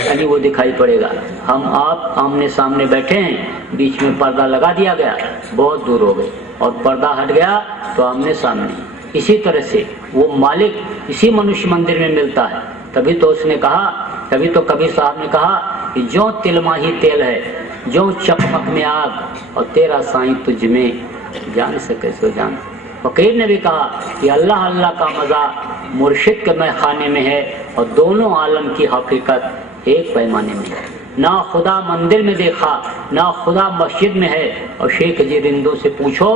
यानी वो दिखाई पड़ेगा? हम आप आमने सामने बैठे हैं, बीच में पर्दा लगा दिया गया, बहुत दूर हो गए, और पर्दा हट गया तो आमने सामने। इसी तरह से वो मालिक इसी मनुष्य मंदिर में मिलता है। तभी तो उसने कहा, तभी तो कबीर साहब ने कहा कि जो तिलमा ही तेल है, जो चकमक में आग, और तेरा साईं तुझ में जान सके सो जान। फकीर ने भी कहा कि अल्लाह अल्लाह का मजा मुर्शिद के मैं खाने में है, और दोनों आलम की हकीकत एक पैमाने में है। ना खुदा मंदिर में देखा, ना खुदा मस्जिद में है, और शेख जी रिंदों से पूछो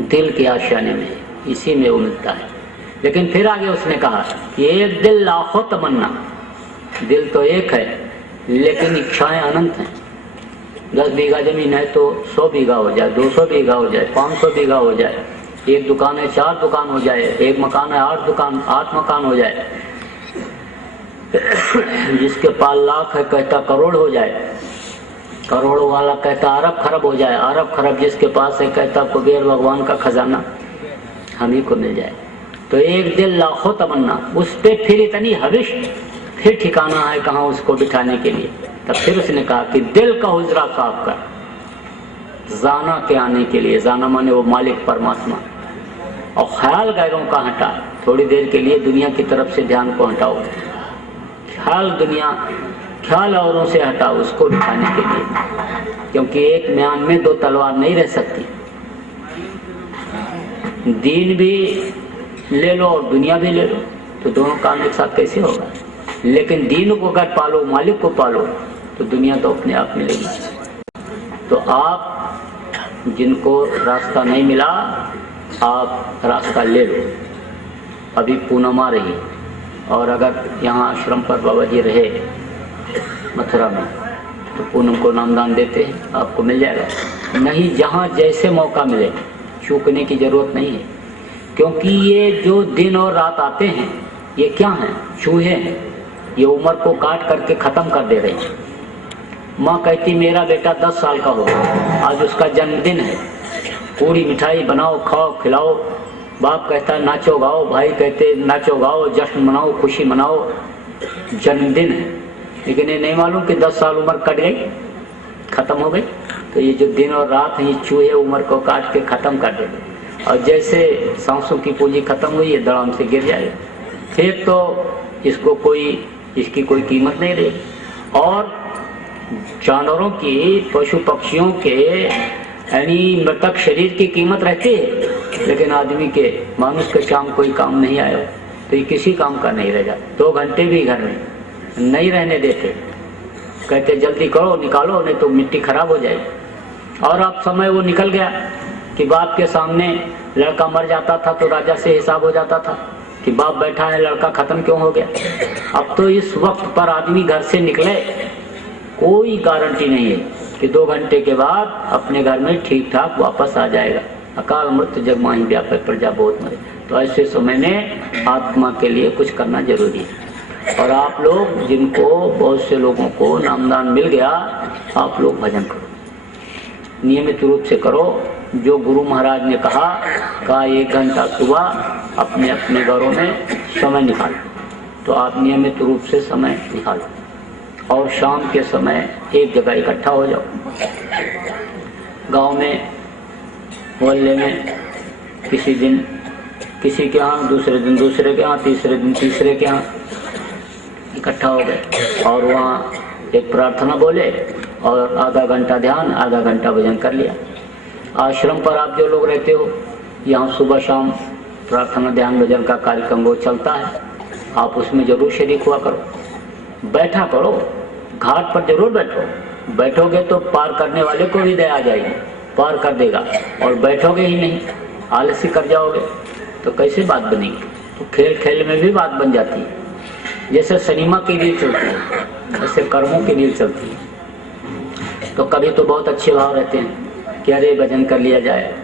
दिल के आशियाने में है, इसी में वो मिलता है। लेकिन फिर आगे उसने कहा कि एक दिल लाखों तमन्ना, दिल तो एक है लेकिन इच्छाएं अनंत हैं। 10 बीघा जमीन है तो 100 बीघा हो जाए, 200 बीघा हो जाए, 500 बीघा हो जाए, एक दुकान है 4 दुकान हो जाए, एक मकान है 8 मकान हो जाए, जिसके पास लाख है कहता करोड़ हो जाए, करोड़ों वाला कहता अरब खरब हो जाए, अरब खरब जिसके पास है कहता कुबेर भगवान का खजाना हम ही को मिल जाए। तो एक दिल लाखों तमन्ना, उस पे फिर इतनी हविश, फिर ठिकाना है कहाँ उसको बिठाने के लिए। तब फिर उसने कहा कि दिल का हुजरा साफ कर, जाना के आने के लिए, जाना माने वो मालिक परमात्मा, और ख्याल गैरों का हटा, थोड़ी देर के लिए दुनिया की तरफ से ध्यान को हटाओ, ख्याल दुनिया, ख्याल औरों से हटाओ उसको बिठाने के लिए, क्योंकि एक म्यान में 2 तलवार नहीं रह सकती। दीन भी ले लो और दुनिया भी ले लो, तो दोनों काम एक साथ कैसे होगा? लेकिन दीन को अगर पालो, मालिक को पालो, तो दुनिया तो अपने आप मिलेगी। तो आप जिनको रास्ता नहीं मिला, आप रास्ता ले लो। अभी पूनम आ रही, और अगर यहाँ आश्रम पर बाबा जी रहे मथुरा में, तो पूनम को नामदान देते हैं, आपको मिल जाएगा। नहीं, जहाँ जैसे मौका मिले, चूकने की जरूरत नहीं है, क्योंकि ये जो दिन और रात आते हैं ये क्या हैं? चूहे हैं। ये उम्र को काट करके ख़त्म कर दे रहे हैं। माँ कहती मेरा बेटा 10 साल का हो, आज उसका जन्मदिन है, पूरी मिठाई बनाओ, खाओ, खिलाओ। बाप कहता नाचो गाओ, भाई कहते नाचो गाओ, जश्न मनाओ, खुशी मनाओ, जन्मदिन है। लेकिन ये नहीं मालूम कि 10 साल उम्र कट गई, ख़त्म हो गई। तो ये जो दिन और रात हैं, ये चूहे उम्र को काट के ख़त्म कर देते, और जैसे सांसों की पूंजी खत्म हुई है, दड़ाम से गिर जाएगा, फिर तो इसको इसकी कोई कीमत नहीं रही। और जानवरों की, पशु पक्षियों के यानी मृतक शरीर की कीमत रहती है, लेकिन आदमी के, मानुष के शाम कोई काम नहीं आया तो ये किसी काम का नहीं रह जाता। 2 घंटे भी घर में नहीं रहने देते, कहते जल्दी करो, निकालो, नहीं तो मिट्टी खराब हो जाएगी। और अब समय वो निकल गया कि बाप के सामने लड़का मर जाता था तो राजा से हिसाब हो जाता था कि बाप बैठा है, लड़का खत्म क्यों हो गया। अब तो इस वक्त पर आदमी घर से निकले, कोई गारंटी नहीं है कि 2 घंटे के बाद अपने घर में ठीक ठाक वापस आ जाएगा। अकाल मृत्यु जग माही व्यापक प्रजा बहुत मरे। तो ऐसे समय में आत्मा के लिए कुछ करना जरूरी है। और आप लोग जिनको, बहुत से लोगों को नामदान मिल गया, आप लोग भजन करो, नियमित रूप से करो। जो गुरु महाराज ने कहा 1 घंटा सुबह अपने अपने घरों में समय निकालो, तो आप नियमित रूप से समय निकालो, और शाम के समय एक जगह इकट्ठा हो जाओ। गांव में, मोहल्ले में, किसी दिन किसी के यहाँ, दूसरे दिन दूसरे के यहाँ, तीसरे दिन तीसरे के यहाँ इकट्ठा हो गए, और वहाँ एक प्रार्थना बोले, और आधा घंटा ध्यान, आधा घंटा भजन कर लिया। आश्रम पर आप जो लोग रहते हो, यहाँ सुबह शाम प्रार्थना ध्यान भजन का कार्यक्रम वो चलता है, आप उसमें जरूर शरीक हुआ करो, बैठा करो, घाट पर जरूर बैठो। बैठोगे तो पार करने वाले को भी दया आ जाएगी, पार कर देगा। और बैठोगे ही नहीं, आलसी कर जाओगे, तो कैसे बात बनेगी? तो खेल खेल में भी बात बन जाती है। जैसे सिनेमा की रील चलती है, ऐसे कर्मों की रील चलती है। तो कभी तो बहुत अच्छे भाव रहते हैं कि अरे भजन कर लिया जाए,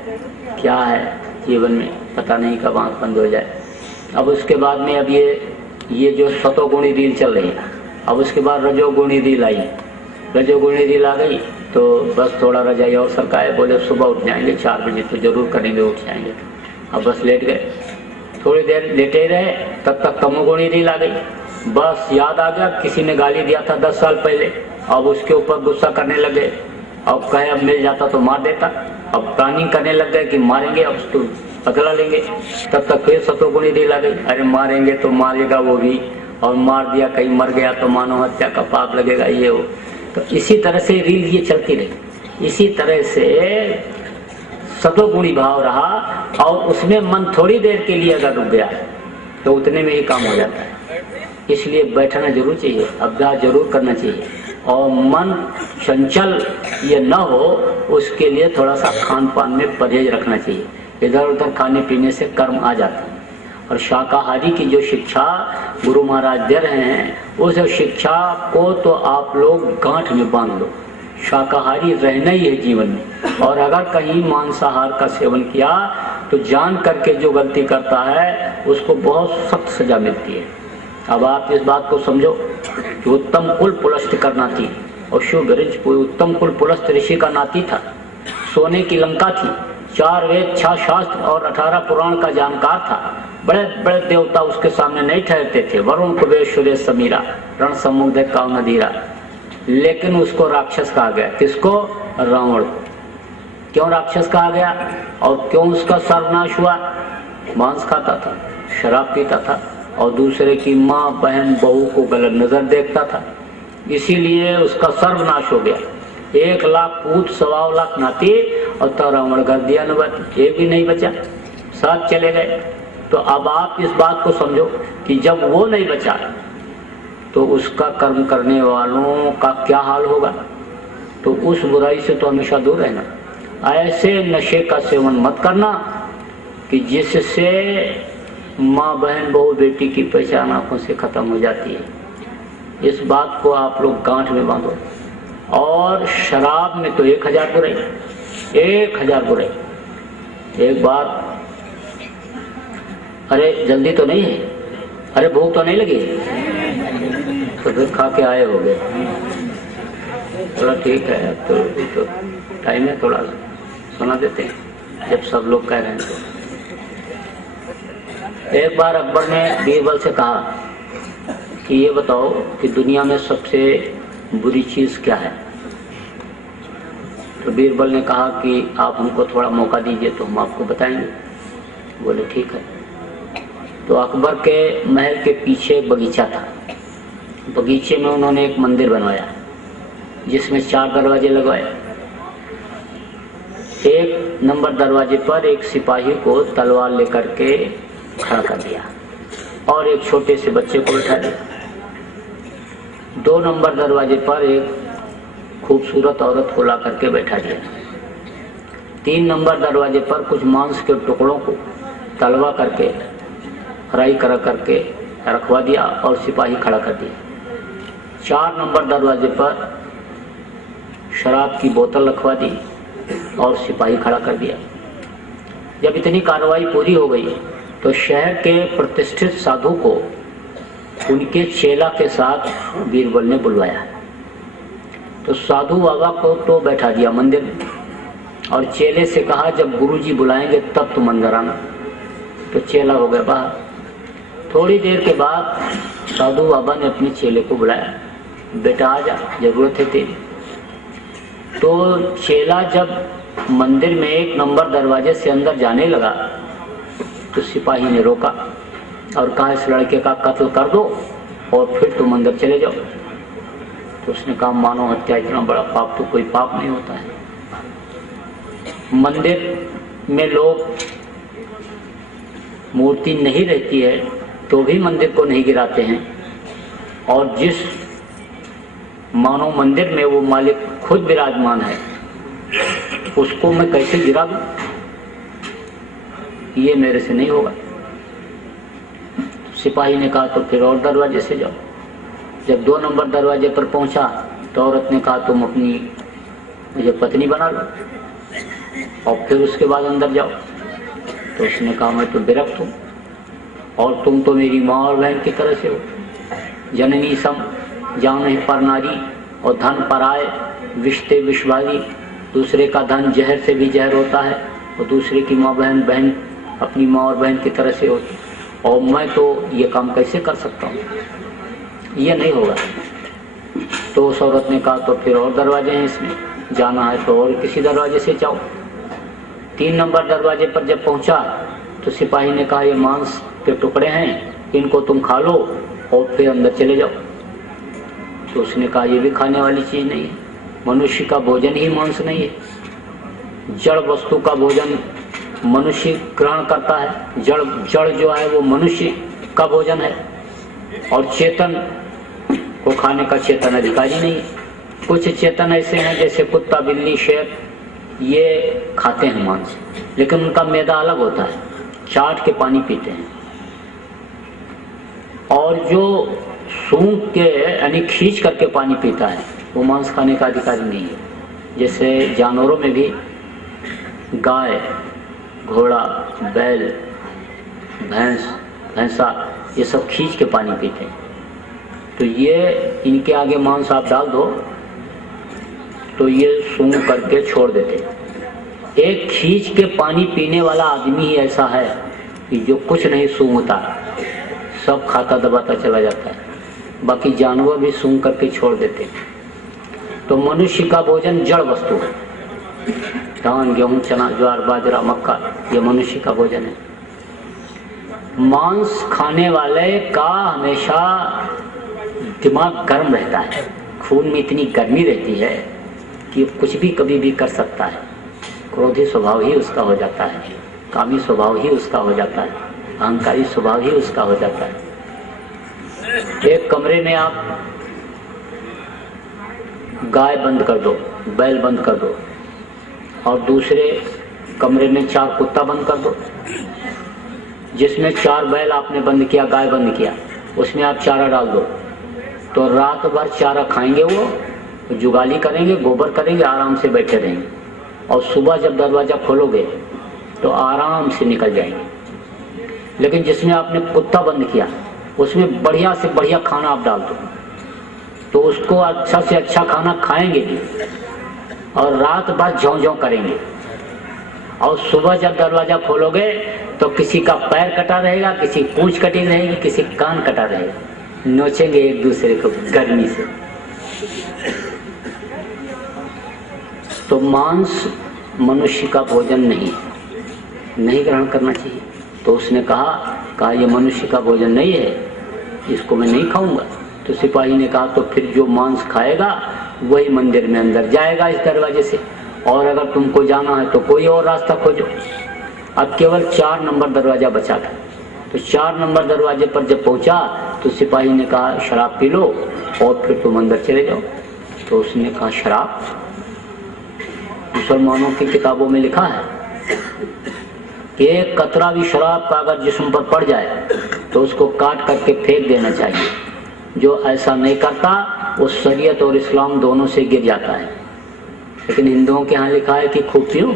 क्या है जीवन में, पता नहीं कब आँख बंद हो जाए। अब उसके बाद में अब ये जो सतोगुणी रील चल रही है, अब उसके बाद रजोगुणी रील आई। रजोगुणी रील आ गई तो बस थोड़ा रजाई और सरकाए, बोले सुबह उठ जाएंगे 4 बजे तो जरूर करेंगे, उठ जाएंगे। अब बस लेट गए। थोड़ी देर लेटे रहे, तब तक तमोगुणी रील आ गई। बस याद आ गया किसी ने गाली दिया था 10 साल पहले, अब उसके ऊपर गुस्सा करने लगे। अब कहे अब मिल जाता तो मार देता। अब प्लानिंग करने लग गए कि मारेंगे, अब तो बदला लेंगे। तब तक फिर सतोगुणी रील आ गई, अरे मारेंगे तो मारेगा वो भी, और मार दिया कहीं मर गया तो मानव हत्या का पाप लगेगा, ये हो। तो इसी तरह से रील ये चलती रही। इसी तरह से सतोगुणी भाव रहा, और उसमें मन थोड़ी देर के लिए अगर रुक गया तो उतने में ही काम हो जाता है। इसलिए बैठना जरूर चाहिए, अभ्यास जरूर करना चाहिए, और मन चंचल ये न हो उसके लिए थोड़ा सा खान पान में परहेज रखना चाहिए। इधर उधर खाने पीने से कर्म आ जाता है। और शाकाहारी की जो शिक्षा गुरु महाराज दे रहे हैं, उस शिक्षा को तो आप लोग गांठ में बांध लो। शाकाहारी रहना ही है जीवन में, और अगर कहीं मांसाहार का सेवन किया तो जान करके जो गलती करता है उसको बहुत सख्त सजा मिलती है। अब आप इस बात को समझो कि उत्तम कुल पुलस्त का नाती, और शिव ब्रज उत्तम कुल पुलस्त ऋषि का नाती था। सोने की लंका थी, 4 वेद 6 शास्त्र और 18 पुराण का जानकार था। बड़े बड़े देवता उसके सामने नहीं ठहरते थे, वरुण कुबेर सूर्य समीरा, रण सम्मुख देख काव नदीरा। लेकिन उसको राक्षस कहा गया। किसको? रावण को। क्यों राक्षस कहा गया और क्यों उसका सर्वनाश हुआ? मांस खाता था, शराब पीता था, और दूसरे की माँ बहन बहू को गलत नजर देखता था, इसीलिए उसका सर्वनाश हो गया। 1 लाख पूत 1.25 लाख नाती, और तो रावण कर दिया न, एक भी नहीं बचा, सब चले गए। तो अब आप इस बात को समझो कि जब वो नहीं बचा तो उसका कर्म करने वालों का क्या हाल होगा। तो उस बुराई से तो हमेशा दूर रहना। ऐसे नशे का सेवन मत करना कि जिससे माँ बहन बहू बेटी की पहचान आंखों से खत्म हो जाती है। इस बात को आप लोग गांठ में बांधो। और शराब में तो 1000 बुराई, 1000 बुराई। एक बार, अरे जल्दी तो नहीं है, अरे भूख तो नहीं लगी, तो फिर खा के आए हो गए। थोड़ा ठीक है, अब तो टाइम है, थोड़ा सुना देते हैं जब सब लोग कह रहे हैं। तो एक बार अकबर ने बीरबल से कहा कि ये बताओ कि दुनिया में सबसे बुरी चीज क्या है। तो बीरबल ने कहा कि आप हमको थोड़ा मौका दीजिए तो हम आपको बताएंगे। बोले ठीक है। तो अकबर के महल के पीछे बगीचा था। बगीचे में उन्होंने एक मंदिर बनवाया जिसमें 4 दरवाजे लगवाए। 1 नंबर दरवाजे पर एक सिपाही को तलवार लेकर के खड़ा कर दिया और एक छोटे से बच्चे को बैठा दिया। 2 नंबर दरवाजे पर एक खूबसूरत औरत को ला करके बैठा दिया। 3 नंबर दरवाजे पर कुछ मांस के टुकड़ों को तलवा करके फ्राई करा करके रखवा दिया और सिपाही खड़ा कर दिया। 4 नंबर दरवाजे पर शराब की बोतल रखवा दी और सिपाही खड़ा कर दिया। जब इतनी कार्रवाई पूरी हो गई तो शहर के प्रतिष्ठित साधु को उनके चेला के साथ बीरबल ने बुलवाया। तो साधु बाबा को तो बैठा दिया मंदिर में और चेले से कहा जब गुरुजी बुलाएंगे तब तुम अंदर आना। तो चेला हो गया बाहर। थोड़ी देर के बाद साधु बाबा ने अपने चेले को बुलाया, बेटा आ जा, जरूरत है तेरी। तो चेला जब मंदिर में 1 नंबर दरवाजे से अंदर जाने लगा तो सिपाही ने रोका और कहा इस लड़के का कत्ल कर दो और फिर तुम अंदर चले जाओ। तो उसने कहा मानव हत्या इतना बड़ा पाप तो कोई पाप नहीं होता है। मंदिर में लोग मूर्ति नहीं रहती है तो भी मंदिर को नहीं गिराते हैं, और जिस मानव मंदिर में वो मालिक खुद विराजमान है उसको मैं कैसे गिरा दूं? ये मेरे से नहीं होगा। सिपाही ने कहा तो फिर और दरवाजे से जाओ। जब 2 नंबर दरवाजे पर पहुंचा तो औरत ने कहा तुम अपनी मुझे पत्नी बना लो और फिर उसके बाद अंदर जाओ। तो उसने कहा मैं तो विरक्त हूँ और तुम तो मेरी माँ और बहन की तरह से हो। जननी सम जान पर नारी और धन पराए विश्ते विश्वाली। दूसरे का धन जहर से भी जहर होता है और दूसरे की माँ बहन अपनी माँ और बहन की तरह से होती, और मैं तो ये काम कैसे कर सकता हूँ, ये नहीं होगा। तो उस औरत ने कहा तो फिर और दरवाजे हैं, इसमें जाना है तो और किसी दरवाजे से जाओ। 3 नंबर दरवाजे पर जब पहुंचा तो सिपाही ने कहा ये मांस के टुकड़े हैं, इनको तुम खा लो और फिर अंदर चले जाओ। तो उसने कहा ये भी खाने वाली चीज नहीं है, मनुष्य का भोजन ही मांस नहीं है। जड़ वस्तु का भोजन मनुष्य ग्रहण करता है, जड़ जो है वो मनुष्य का भोजन है, और चेतन को खाने का चेतन अधिकारी नहीं है। कुछ चेतन ऐसे हैं जैसे कुत्ता, बिल्ली, शेर, ये खाते हैं मांस, लेकिन उनका मैदा अलग होता है, चाट के पानी पीते हैं। और जो सूंघ के यानी खींच करके पानी पीता है वो मांस खाने का अधिकारी नहीं है। जैसे जानवरों में भी गाय, घोड़ा, बैल, भैंसा ये सब खींच के पानी पीते हैं। तो ये इनके आगे मांस आप डाल दो तो ये सूंघ करके छोड़ देते। एक खींच के पानी पीने वाला आदमी ही ऐसा है कि जो कुछ नहीं सूंघता, सब खाता दबाता चला जाता है, बाकी जानवर भी सूंघ करके छोड़ देते। तो मनुष्य का भोजन जड़ वस्तु है, धान, गेहूं, चना, ज्वार, बाजरा, मक्का, ये मनुष्य का भोजन है। मांस खाने वाले का हमेशा दिमाग गर्म रहता है, खून में इतनी गर्मी रहती है कि कुछ भी कभी भी कर सकता है। क्रोधी स्वभाव ही उसका हो जाता है, कामी स्वभाव ही उसका हो जाता है, अहंकारी स्वभाव ही उसका हो जाता है। एक कमरे में आप गाय बंद कर दो, बैल बंद कर दो, और दूसरे कमरे में 4 कुत्ता बंद कर दो। जिसमें 4 बैल आपने बंद किया, गाय बंद किया, उसमें आप चारा डाल दो, तो रात भर चारा खाएंगे, वो जुगाली करेंगे, गोबर करेंगे, आराम से बैठे रहेंगे, और सुबह जब दरवाजा खोलोगे तो आराम से निकल जाएंगे। लेकिन जिसमें आपने कुत्ता बंद किया उसमें बढ़िया से बढ़िया खाना आप डाल दो, तो उसको अच्छा से अच्छा खाना खाएंगे भी, और रात भर ज्यों ज्यों करेंगे, और सुबह जब दरवाजा खोलोगे तो किसी का पैर कटा रहेगा, किसी पूंछ कटी रहेगी, किसी कान कटा रहेगा, नोचेंगे एक दूसरे को गर्मी से। तो मांस मनुष्य का भोजन नहीं ग्रहण करना चाहिए। तो उसने कहा ये मनुष्य का भोजन नहीं है, इसको मैं नहीं खाऊंगा। तो सिपाही ने कहा तो फिर जो मांस खाएगा वही मंदिर में अंदर जाएगा इस दरवाजे से, और अगर तुमको जाना है तो कोई और रास्ता खोजो। अब केवल 4 नंबर दरवाजा बचा था। तो 4 नंबर दरवाजे पर जब पहुंचा तो सिपाही ने कहा शराब पी लो और फिर तुम अंदर चले जाओ। तो उसने कहा शराब? मुसलमानों की किताबों में लिखा है कि एक कतरा भी शराब का अगर जिस्म पर पड़ जाए तो उसको काट करके फेंक देना चाहिए। जो ऐसा नहीं करता वो शरीयत और इस्लाम दोनों से गिर जाता है। लेकिन हिंदुओं के यहाँ लिखा है कि खूब पियो,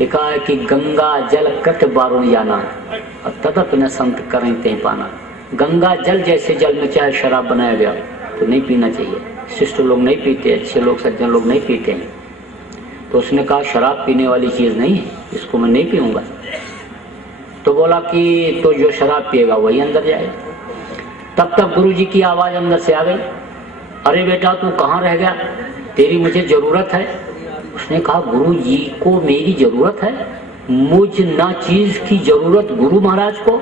लिखा है कि गंगा जल कट बारों जाना और तदप न संत करें ते पाना। गंगा जल जैसे जल में चाहे शराब बनाया गया तो नहीं पीना चाहिए। शिष्ट लोग नहीं पीते, अच्छे लोग, सज्जन लोग नहीं पीते हैं। तो उसने कहा शराब पीने वाली चीज़ नहीं है, इसको मैं नहीं पीऊँगा। तो बोला कि तो जो शराब पिएगा वही अंदर जाएगा। तब तक गुरुजी की आवाज़ अंदर से आ गई, अरे बेटा तू कहाँ रह गया, तेरी मुझे ज़रूरत है। उसने कहा गुरु जी को मेरी ज़रूरत है? मुझ ना चीज़ की ज़रूरत गुरु महाराज को,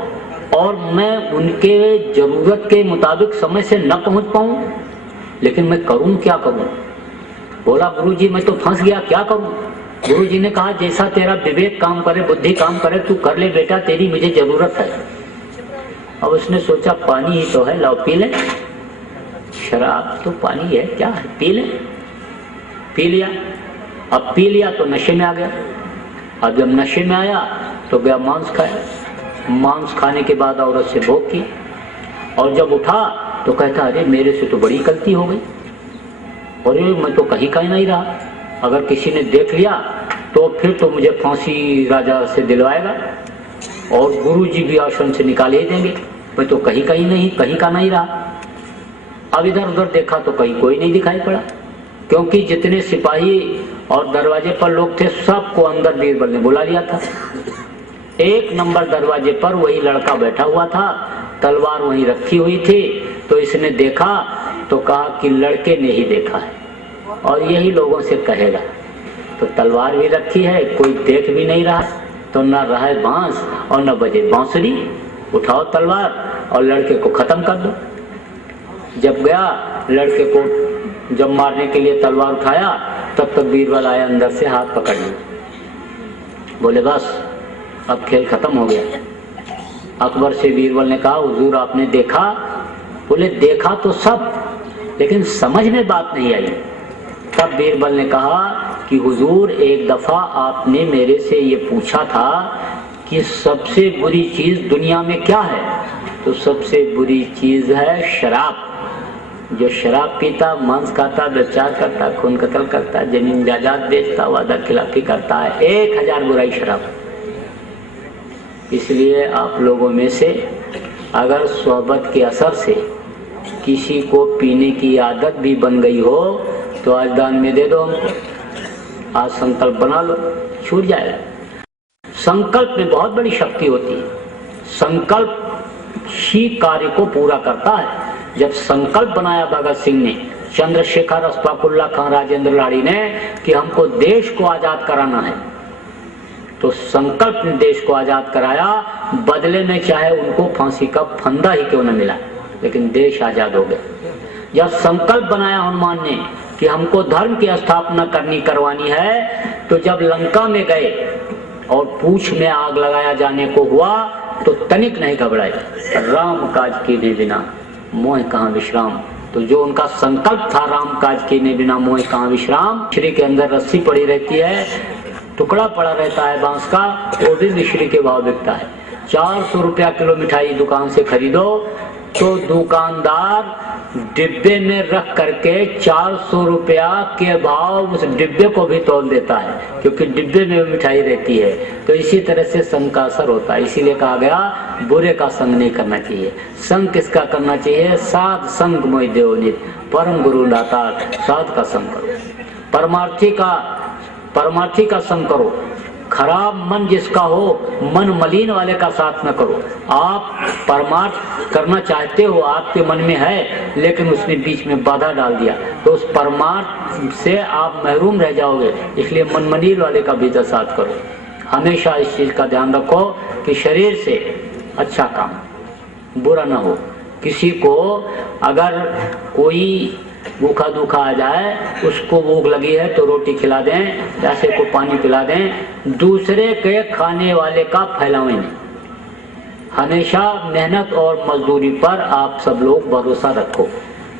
और मैं उनके ज़रूरत के मुताबिक समय से न पहुँच पाऊँ, लेकिन मैं करूँ क्या करूँ? बोला गुरु जी मैं तो फंस गया, क्या करूँ? गुरु जी ने कहा जैसा तेरा विवेक काम करे, बुद्धि काम करे, तू कर ले बेटा, तेरी मुझे ज़रूरत है। अब उसने सोचा पानी ही तो है, लाओ पी ले। शराब तो पानी है, क्या है, पी ले। पी लिया। अब पी लिया तो नशे में आ गया। अब जब नशे में आया तो गया मांस खाया। मांस खाने के बाद औरत से भोग की, और जब उठा तो कहता अरे मेरे से तो बड़ी गलती हो गई, अरे मैं तो कहीं का ही नहीं रहा, अगर किसी ने देख लिया तो फिर तो मुझे फांसी राजा से दिलवाएगा और गुरुजी भी आश्रम से निकाल ही देंगे, मैं तो कहीं का नहीं रहा। अब इधर उधर देखा तो कहीं कोई नहीं दिखाई पड़ा, क्योंकि जितने सिपाही और दरवाजे पर लोग थे सबको अंदर बीरबल ने बुला लिया था। 1 नंबर दरवाजे पर वही लड़का बैठा हुआ था, तलवार वहीं रखी हुई थी। तो इसने देखा तो कहा कि लड़के ने ही देखा है और यही लोगों से कहेगा। तो तलवार भी रखी है, कोई देख भी नहीं रहा, तो न रहे बांस और न बजे बांसुरी, उठाओ तलवार और लड़के को खत्म कर दो। जब गया लड़के को जब मारने के लिए तलवार उठाया, तब तक बीरबल आया अंदर से हाथ पकड़ लिया। बोले बस अब खेल खत्म हो गया। अकबर से बीरबल ने कहा हुजूर आपने देखा? बोले देखा तो सब, लेकिन समझ में बात नहीं आई। तब बीरबल ने कहा कि हुजूर एक दफा आपने मेरे से ये पूछा था कि सबसे बुरी चीज दुनिया में क्या है, तो सबसे बुरी चीज है शराब। जो शराब पीता, मांस खाता, व्यभिचार करता, खून कत्ल करता, जमीन जायदाद बेचता, वादा खिलाफी करता है, 1000 बुराई शराब। इसलिए आप लोगों में से अगर सोहबत के असर से किसी को पीने की आदत भी बन गई हो तो आज दान में दे दो हमको, आज संकल्प बना लो, छूट जाएगा। संकल्प में बहुत बड़ी शक्ति होती है। संकल्प ही कार्य को पूरा करता है। जब संकल्प बनाया भगत सिंह ने, चंद्रशेखर, अशफाकुल्लाह खां, राजेंद्र लाड़ी ने कि हमको देश को आजाद कराना है, तो संकल्प ने देश को आजाद कराया। बदले में चाहे उनको फांसी का फंदा ही क्यों न मिला, लेकिन देश आजाद हो गया। जब संकल्प बनाया हनुमान ने कि हमको धर्म की स्थापना करवानी है, तो जब लंका में गए और पूंछ में आग लगाया जाने को हुआ तो तनिक नहीं घबराए। राम काज कीने बिना मोह कहाँ विश्राम। तो जो उनका संकल्प था राम काज कीने बिना मोह कहाँ विश्राम, मिश्री के अंदर रस्सी पड़ी रहती है, टुकड़ा पड़ा रहता है बांस का, वो भी मिश्री के भाव बिकता है। 400 रुपया किलो मिठाई दुकान से खरीदो तो दुकानदार डिब्बे में रख करके 400 रुपया के भाव उस डिब्बे को भी तोल देता है, क्योंकि डिब्बे में मिठाई रहती है। तो इसी तरह से संग का असर होता है। इसीलिए कहा गया बुरे का संग नहीं करना चाहिए। संग किसका करना चाहिए? साध संग मोहि देव नित, परम गुरु दाता, साध का संग करो, परमार्थी का संग करो। खराब मन जिसका हो, मन मलिन वाले का साथ न करो। आप परमार्थ करना चाहते हो, आपके मन में है, लेकिन उसने बीच में बाधा डाल दिया, तो उस परमार्थ से आप महरूम रह जाओगे। इसलिए मन मलिन वाले का भी साथ करो। हमेशा इस चीज का ध्यान रखो कि शरीर से अच्छा काम बुरा ना हो। किसी को अगर कोई भूखा दूखा आ जाए, उसको भूख लगी है तो रोटी खिला दें, प्यासे को पानी पिला दें, दूसरे के खाने वाले का फैलावें नहीं। हमेशा मेहनत और मजदूरी पर आप सब लोग भरोसा रखो,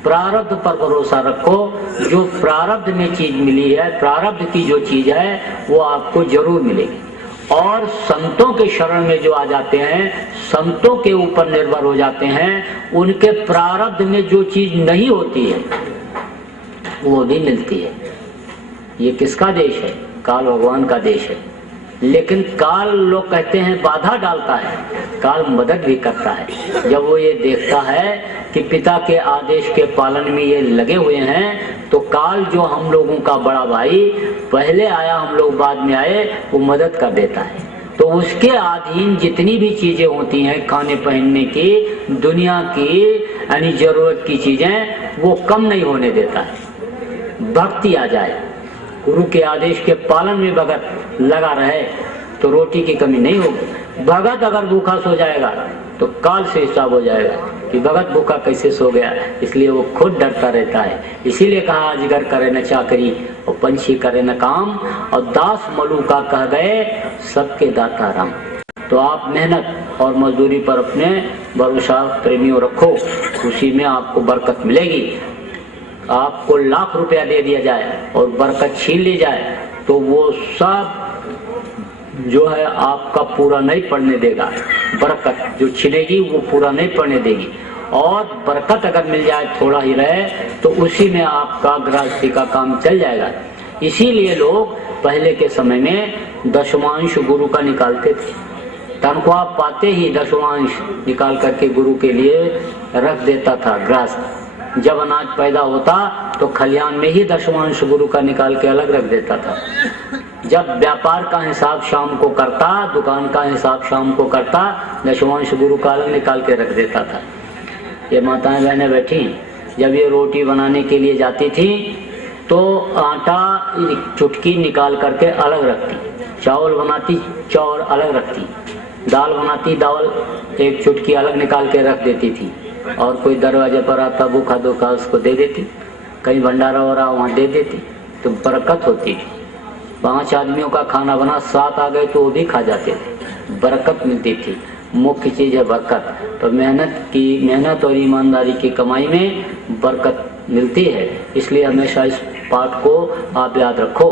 प्रारब्ध पर भरोसा रखो। जो प्रारब्ध में चीज मिली है, प्रारब्ध की जो चीज है वो आपको जरूर मिलेगी। और संतों के शरण में जो आ जाते हैं, संतों के ऊपर निर्भर हो जाते हैं, उनके प्रारब्ध में जो चीज नहीं होती है वो भी मिलती है। ये किसका देश है? काल भगवान का देश है। लेकिन काल लोग कहते हैं बाधा डालता है, काल मदद भी करता है। जब वो ये देखता है कि पिता के आदेश के पालन में ये लगे हुए हैं, तो काल जो हम लोगों का बड़ा भाई पहले आया, हम लोग बाद में आए, वो मदद कर देता है। तो उसके अधीन जितनी भी चीजें होती हैं, खाने पहनने की, दुनिया की यानी जरूरत की चीजें, वो कम नहीं होने देता है। भक्ति आ जाए, गुरु के आदेश के पालन में भगत लगा रहे तो रोटी की कमी नहीं होगी। भगत अगर भूखा सो जाएगा तो काल से हिसाब हो जाएगा कि भगत भूखा कैसे सो गया। इसलिए वो खुद डरता रहता है। इसीलिए कहा अजगर करे न चाकरी और पंछी करे न काम, और दास मलूका कह गए सबके दाता राम। तो आप मेहनत और मजदूरी पर अपने भरोसा प्रेमियों रखो, उसी में आपको बरकत मिलेगी। आपको लाख रुपया दे दिया जाए और बरकत छीन ली जाए तो वो सब जो है आपका पूरा नहीं पड़ने देगा। बरकत जो छिलेगी वो पूरा नहीं पड़ने देगी। और बरकत अगर मिल जाए, थोड़ा ही रहे, तो उसी में आपका गृहस्थी का काम चल जाएगा। इसीलिए लोग पहले के समय में दशमांश गुरु का निकालते थे। तनख्वाह पाते ही दशमांश निकाल करके गुरु के लिए रख देता था गृहस्थ। जब अनाज पैदा होता तो खलियान में ही दशमांश गुरु का निकाल के अलग रख देता था। जब व्यापार का हिसाब शाम को करता, दुकान का हिसाब शाम को करता, दशवांश गुरु काल निकाल के रख देता था। ये माताएं बहनें बैठी, जब ये रोटी बनाने के लिए जाती थी तो आटा चुटकी निकाल करके अलग रखती, चावल बनाती चावल अलग रखती, दाल बनाती दाल एक चुटकी अलग निकाल के रख देती थी, और कोई दरवाजे पर आता भूखा धोखा उसको दे देती, कहीं भंडारा हो रहा वहाँ दे देती, तो बरकत होती थी। 5 आदमियों का खाना बना, 7 आ गए तो वो भी खा जाते थे, बरकत मिलती थी। मुख्य चीज है बरकत। तो मेहनत और ईमानदारी की कमाई में बरकत मिलती है, इसलिए हमेशा इस पाठ को आप याद रखो।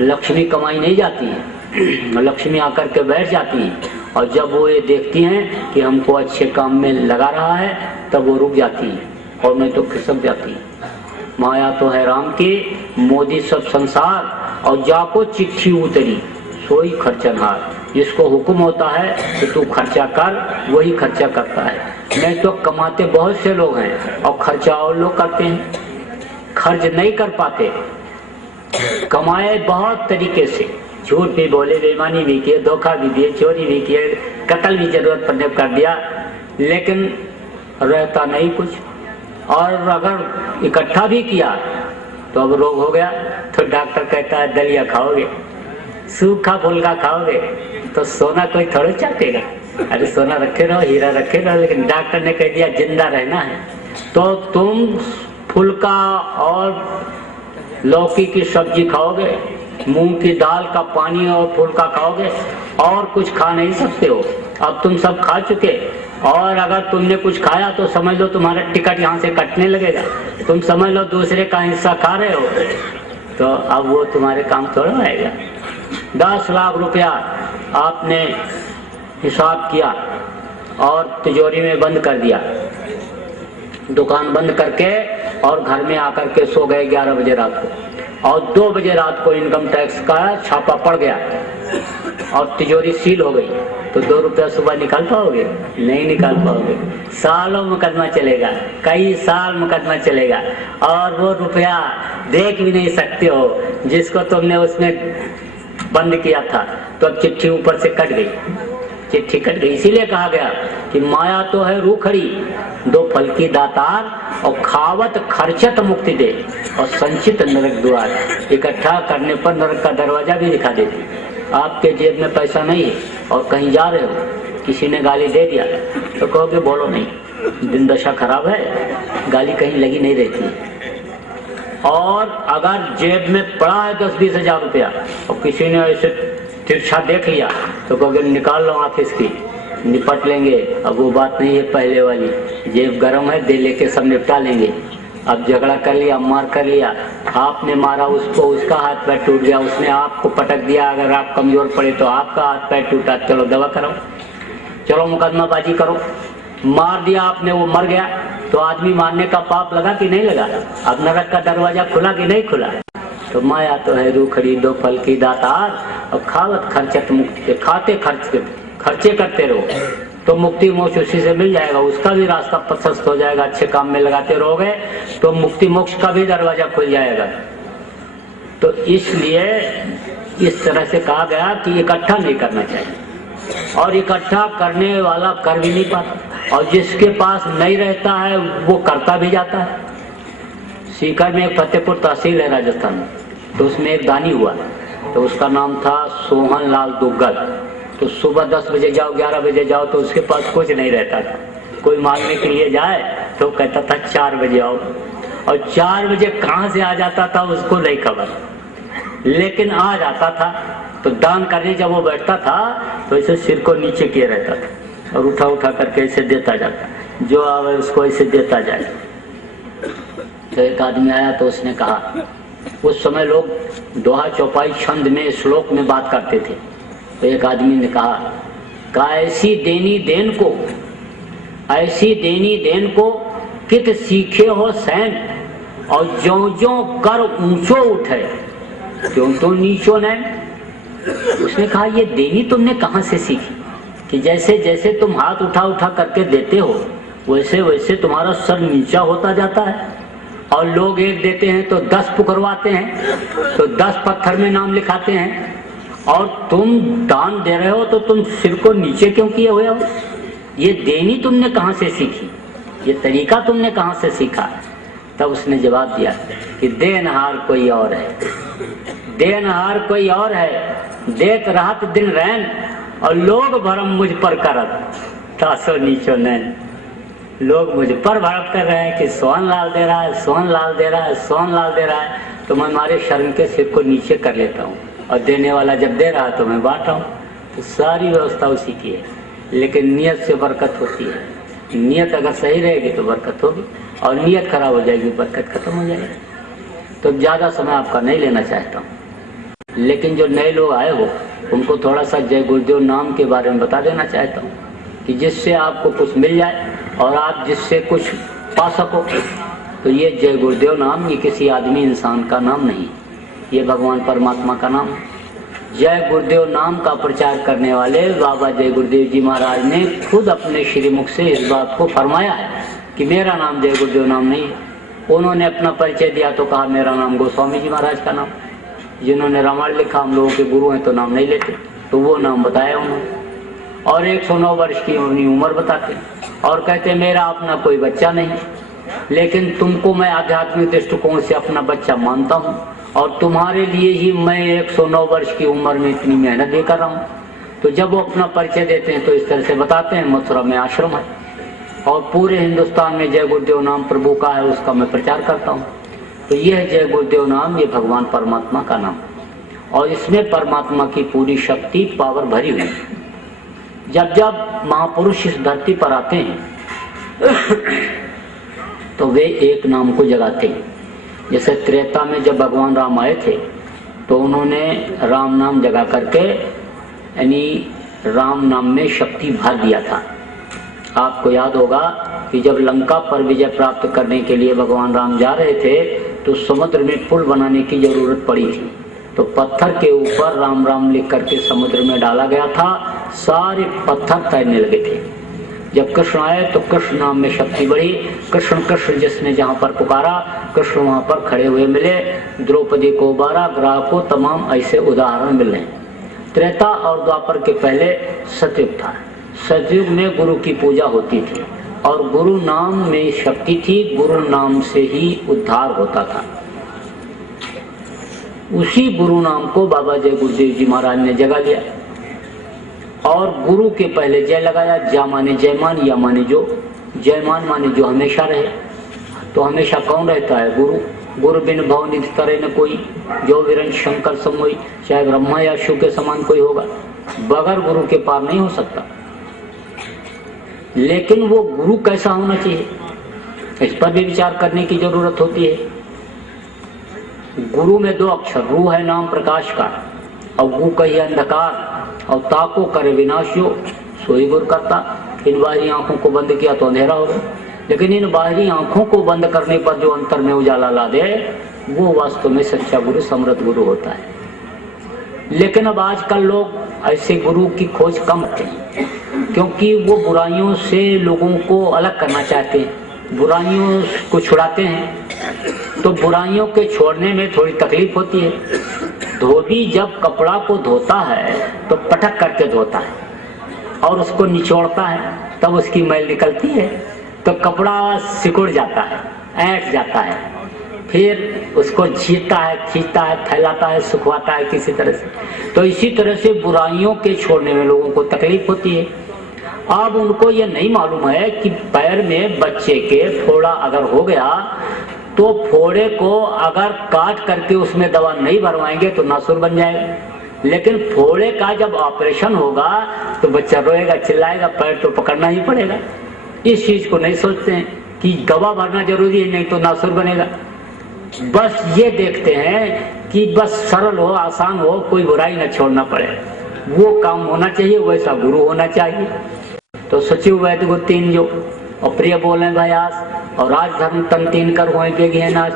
लक्ष्मी कमाई नहीं जाती है, लक्ष्मी आकर के बैठ जाती है, और जब वो ये देखती हैं कि हमको अच्छे काम में लगा रहा है तब वो रुक जाती है, और नहीं तो खिसक जाती है। माया तो है राम की, मोदी सब संसार, और जाको चिट्ठी उतरी सोई खर्चनहार। जिसको हुक्म होता है कि तू खर्चा कर, वही खर्चा करता है। नहीं तो कमाते बहुत से लोग हैं और खर्चा और लोग करते हैं, खर्च नहीं कर पाते। कमाए बहुत तरीके से, झूठ भी बोले, बेईमानी भी किए, धोखा भी दिए, चोरी भी किए, कत्ल भी जरूरत पड़ने कर दिया, लेकिन रहता नहीं कुछ। और अगर इकट्ठा भी किया तो अब रोग हो गया तो डॉक्टर कहता है दलिया खाओगे, सूखा फुल्का खाओगे तो सोना कोई थोड़ा चाटेगा। अरे सोना रखे रहो, हीरा रखे रहो, लेकिन डॉक्टर ने कह दिया जिंदा रहना है तो तुम फुल्का और लौकी की सब्जी खाओगे, मूंग की दाल का पानी और फुल्का खाओगे, और कुछ खा नहीं सकते हो। अब तुम सब खा चुके, और अगर तुमने कुछ खाया तो समझ लो तुम्हारा टिकट यहाँ से कटने लगेगा। तुम समझ लो दूसरे का हिस्सा खा रहे हो, तो अब वो तुम्हारे काम थोड़ा आएगा। 10 लाख रुपया आपने हिसाब किया और तिजोरी में बंद कर दिया, दुकान बंद करके, और घर में आकर के सो गए 11 बजे रात को, और 2 बजे रात को इनकम टैक्स का छापा पड़ गया और तिजोरी सील हो गई, तो 2 रुपया सुबह निकाल पाओगे? नहीं निकाल पाओगे। सालों मुकदमा चलेगा, कई साल मुकदमा चलेगा, और वो रुपया देख भी नहीं सकते हो जिसको तुमने उसमें बंद किया था। तो अब चिट्ठी ऊपर से कट गई, चिट्ठी कट गई। इसीलिए कहा गया कि माया तो है रूखड़ी, 2 फल की दातार, और खावत खर्चत मुक्ति दे, और संचित नरक द्वार। इकट्ठा करने पर नरक का दरवाजा भी दिखा देती। आपके जेब में पैसा नहीं है और कहीं जा रहे हो, किसी ने गाली दे दिया तो कहोगे बोलो नहीं, दिन दशा खराब है, गाली कहीं लगी नहीं रहती है। और अगर जेब में पड़ा है 10-20 हजार रुपया और किसी ने ऐसे तिरछा देख लिया तो कहोगे निकाल लो ऑफिस की, निपट लेंगे। अब वो बात नहीं है पहले वाली, जेब गर्म है, दे लेके सब निपटा लेंगे। अब झगड़ा कर लिया, मार कर लिया, आपने मारा उसको, उसका हाथ पैर टूट गया, उसने आपको पटक दिया, अगर आप कमजोर पड़े तो आपका हाथ पैर टूटा, चलो दवा कराओ, चलो मुकदमाबाजी करो। मार दिया आपने, वो मर गया, तो आदमी मारने का पाप लगा कि नहीं लगा? अब नरक का दरवाजा खुला कि नहीं खुला? तो माया तो है रूखड़ी, 2 फल की दातार, और खावत खर्चत मुक्ति। खाते खर्चे करते रहो तो मुक्ति मोक्ष उसी से मिल जाएगा, उसका भी रास्ता प्रशस्त हो जाएगा। अच्छे काम में लगाते रहोगे तो मुक्ति मोक्ष का भी दरवाजा खुल जाएगा। तो इसलिए इस तरह से कहा गया कि इकट्ठा नहीं करना चाहिए, और इकट्ठा करने वाला कर भी नहीं पाता, और जिसके पास नहीं रहता है वो करता भी जाता है। सीकर में एक फतेहपुर तहसील है राजस्थान में, तो उसमें एक दानी हुआ, तो उसका नाम था सोहन लाल दुग्गल। तो सुबह 10 बजे जाओ, 11 बजे जाओ, तो उसके पास कुछ नहीं रहता था। कोई मांगने के लिए जाए तो कहता था 4 बजे आओ, और 4 बजे कहाँ से आ जाता था उसको नहीं खबर, लेकिन आ जाता था। तो दान करने जब वो बैठता था तो ऐसे सिर को नीचे किए रहता था, और उठा उठा करके ऐसे देता जाता, जो आवे उसको ऐसे देता जाए। तो एक आदमी आया तो उसने कहा, उस समय लोग दोहा चौपाई छंद में श्लोक में बात करते थे। तो एक आदमी ने कहा ऐसी देनी देन को, ऐसी देनी देन को कित सीखे हो सैन, और ज्यों ज्यों कर ऊंचो उठे त्यों तो नीचो नैन। उसने कहा ये देनी तुमने कहाँ से सीखी कि जैसे जैसे तुम हाथ उठा उठा करके देते हो वैसे वैसे तुम्हारा सर नीचा होता जाता है, और लोग एक देते हैं तो 10 पुकरवाते हैं, तो 10 पत्थर में नाम लिखाते हैं, और तुम दान दे रहे हो तो तुम सिर को नीचे क्यों किए हुए हो? ये देनी तुमने कहाँ से सीखी? ये तरीका तुमने कहाँ से सीखा? तब उसने जवाब दिया कि देनहार कोई और है, देनहार कोई और है, देत रात दिन रैन और लोग भरम मुझ पर करत तासो नीचो नैन। लोग मुझ पर भड़क कर रहे हैं कि सोहन लाल दे रहा है, सोहन लाल दे रहा है, सोहन लाल दे रहा है, तो मैं हमारे शर्म के सिर को नीचे कर लेता हूँ और देने वाला जब दे रहा है तो मैं बांटा हूँ। तो सारी व्यवस्था उसी की है, लेकिन नियत से बरकत होती है। नियत अगर सही रहेगी तो बरकत होगी, और नियत खराब हो जाएगी बरकत खत्म हो जाएगी। तो ज़्यादा समय आपका नहीं लेना चाहता हूँ, लेकिन जो नए लोग आए हो उनको थोड़ा सा जय गुरुदेव नाम के बारे में बता देना चाहता हूँ कि जिससे आपको कुछ मिल जाए और आप जिससे कुछ पा सको। तो ये जय गुरुदेव नाम ये किसी आदमी इंसान का नाम नहीं, ये भगवान परमात्मा का नाम है। जय गुरुदेव नाम का प्रचार करने वाले बाबा जय गुरुदेव जी महाराज ने खुद अपने श्रीमुख से इस बात को फरमाया है कि मेरा नाम जय गुरुदेव नाम नहीं है। उन्होंने अपना परिचय दिया तो कहा मेरा नाम गोस्वामी जी महाराज का नाम। जिन्होंने रामायण लिखा हम लोगों के गुरु हैं तो नाम नहीं लेते, तो वो नाम बताया उन्होंने। और 109 वर्ष की अपनी उम्र बताते और कहते मेरा अपना कोई बच्चा नहीं, लेकिन तुमको मैं आध्यात्मिक दृष्टिकोण से अपना बच्चा मानता हूँ और तुम्हारे लिए ही मैं 109 वर्ष की उम्र में इतनी मेहनत भी कर रहा हूँ। तो जब वो अपना परिचय देते हैं तो इस तरह से बताते हैं मथुरा में आश्रम है और पूरे हिंदुस्तान में जय गुरुदेव नाम प्रभु का है, उसका मैं प्रचार करता हूँ। तो यह जय गुरुदेव नाम ये भगवान परमात्मा का नाम और इसमें परमात्मा की पूरी शक्ति पावर भरी हुई है। जब जब महापुरुष इस धरती पर आते हैं तो वे एक नाम को जगाते हैं। जैसे त्रेता में जब भगवान राम आए थे तो उन्होंने राम नाम जगा करके यानी राम नाम में शक्ति भर दिया था। आपको याद होगा कि जब लंका पर विजय प्राप्त करने के लिए भगवान राम जा रहे थे तो समुद्र में पुल बनाने की जरूरत पड़ी थी। तो पत्थर के ऊपर राम राम लिख करके समुद्र में डाला गया था, सारे पत्थर तैरने लगे थे। जब कृष्ण आए तो कृष्ण नाम में शक्ति बढ़ी। कृष्ण कृष्ण जिसने जहाँ पर पुकारा कृष्ण वहाँ पर खड़े हुए मिले। द्रौपदी को उबारा, ग्राह को, तमाम ऐसे उदाहरण मिल रहे हैं। त्रेता और द्वापर के पहले सतयुग था। सतयुग में गुरु की पूजा होती थी और गुरु नाम में शक्ति थी, गुरु नाम से ही उद्धार होता था। उसी गुरु नाम को बाबा जय गुरुदेव जी महाराज ने जगा लिया और गुरु के पहले जय लगाया। जा माने जयमान, या माने जो, जयमान माने जो हमेशा रहे। तो हमेशा कौन रहता है? गुरु। गुरु बिन भव निधि तरे न कोई, जो वीरन शंकर समोई, चाहे ब्रह्मा या शिव के समान कोई होगा, बगैर गुरु के पार नहीं हो सकता। लेकिन वो गुरु कैसा होना चाहिए इस पर भी विचार करने की जरूरत होती है। गुरु में 2 अक्षर, रू है नाम प्रकाश का और गु कही अंधकार और ताको करे विनाश जो सोई गुरु करता। इन बाहरी आंखों को बंद किया तो अंधेरा होगा, लेकिन इन बाहरी आंखों को बंद करने पर जो अंतर में उजाला ला दे वो वास्तव में सच्चा गुरु, समृद्ध गुरु होता है। लेकिन अब आजकल लोग ऐसे गुरु की खोज कम करते हैं क्योंकि वो बुराइयों से लोगों को अलग करना चाहते हैं, बुराइयों को छुड़ाते हैं। तो बुराइयों के छोड़ने में थोड़ी तकलीफ होती है। धोबी जब कपड़ा को धोता है तो पटक करके धोता है और उसको निचोड़ता है, तब उसकी मैल निकलती है तो कपड़ा सिकुड़ जाता है, ऐंठ जाता है, फिर उसको झींटता है, खींचता है, फैलाता है, सुखवाता है किसी तरह से। तो इसी तरह से बुराइयों के छोड़ने में लोगों को तकलीफ होती है। अब उनको ये नहीं मालूम है कि पैर में बच्चे के फोड़ा अगर हो गया तो फोड़े को अगर काट करके उसमें दवा नहीं भरवाएंगे तो नासुर बन जाएगा, लेकिन फोड़े का जब ऑपरेशन होगा तो बच्चा रोएगा, चिल्लाएगा, पैर तो पकड़ना ही पड़ेगा। इस चीज को नहीं सोचते हैं कि दवा भरना जरूरी है, नहीं तो नासुर बनेगा। बस ये देखते हैं कि बस सरल हो, आसान हो, कोई बुराई न छोड़ना पड़े, वो काम होना चाहिए, वैसा गुरु होना चाहिए। तो सचिव वैद्य गुरु 3 जो और प्रिय बोले भयास और राजधर्म तन 3 कर हुए बेगी है नाज।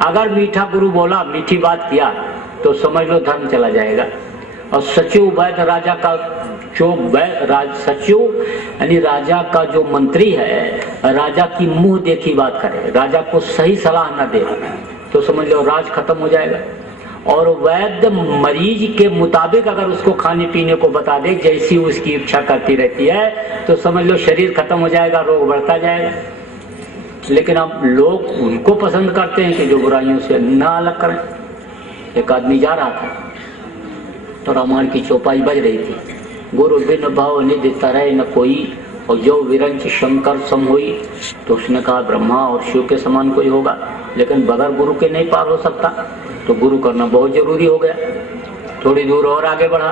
अगर मीठा गुरु बोला, मीठी बात किया तो समझ लो धर्म चला जाएगा। और सचिव वैद्य राजा का जो सचिव यानी राजा का जो मंत्री है, राजा की मुंह देखी बात करे, राजा को सही सलाह न दे तो समझ लो राज खत्म हो जाएगा। और वैद्य मरीज के मुताबिक अगर उसको खाने पीने को बता दे जैसी उसकी इच्छा करती रहती है तो समझ लो शरीर खत्म हो जाएगा, रोग बढ़ता जाएगा। लेकिन अब लोग उनको पसंद करते हैं कि जो बुराइयों से ना अलग करें। एक आदमी जा रहा था तो रामायण की चौपाई बज रही थी, गुरु बिन भाव निधि तरह न कोई और जो विरंच शंकर सम हुई। तो उसने कहा ब्रह्मा और शिव के समान कोई होगा, लेकिन बगैर गुरु के नहीं पार हो सकता, तो गुरु करना बहुत जरूरी हो गया। थोड़ी दूर और आगे बढ़ा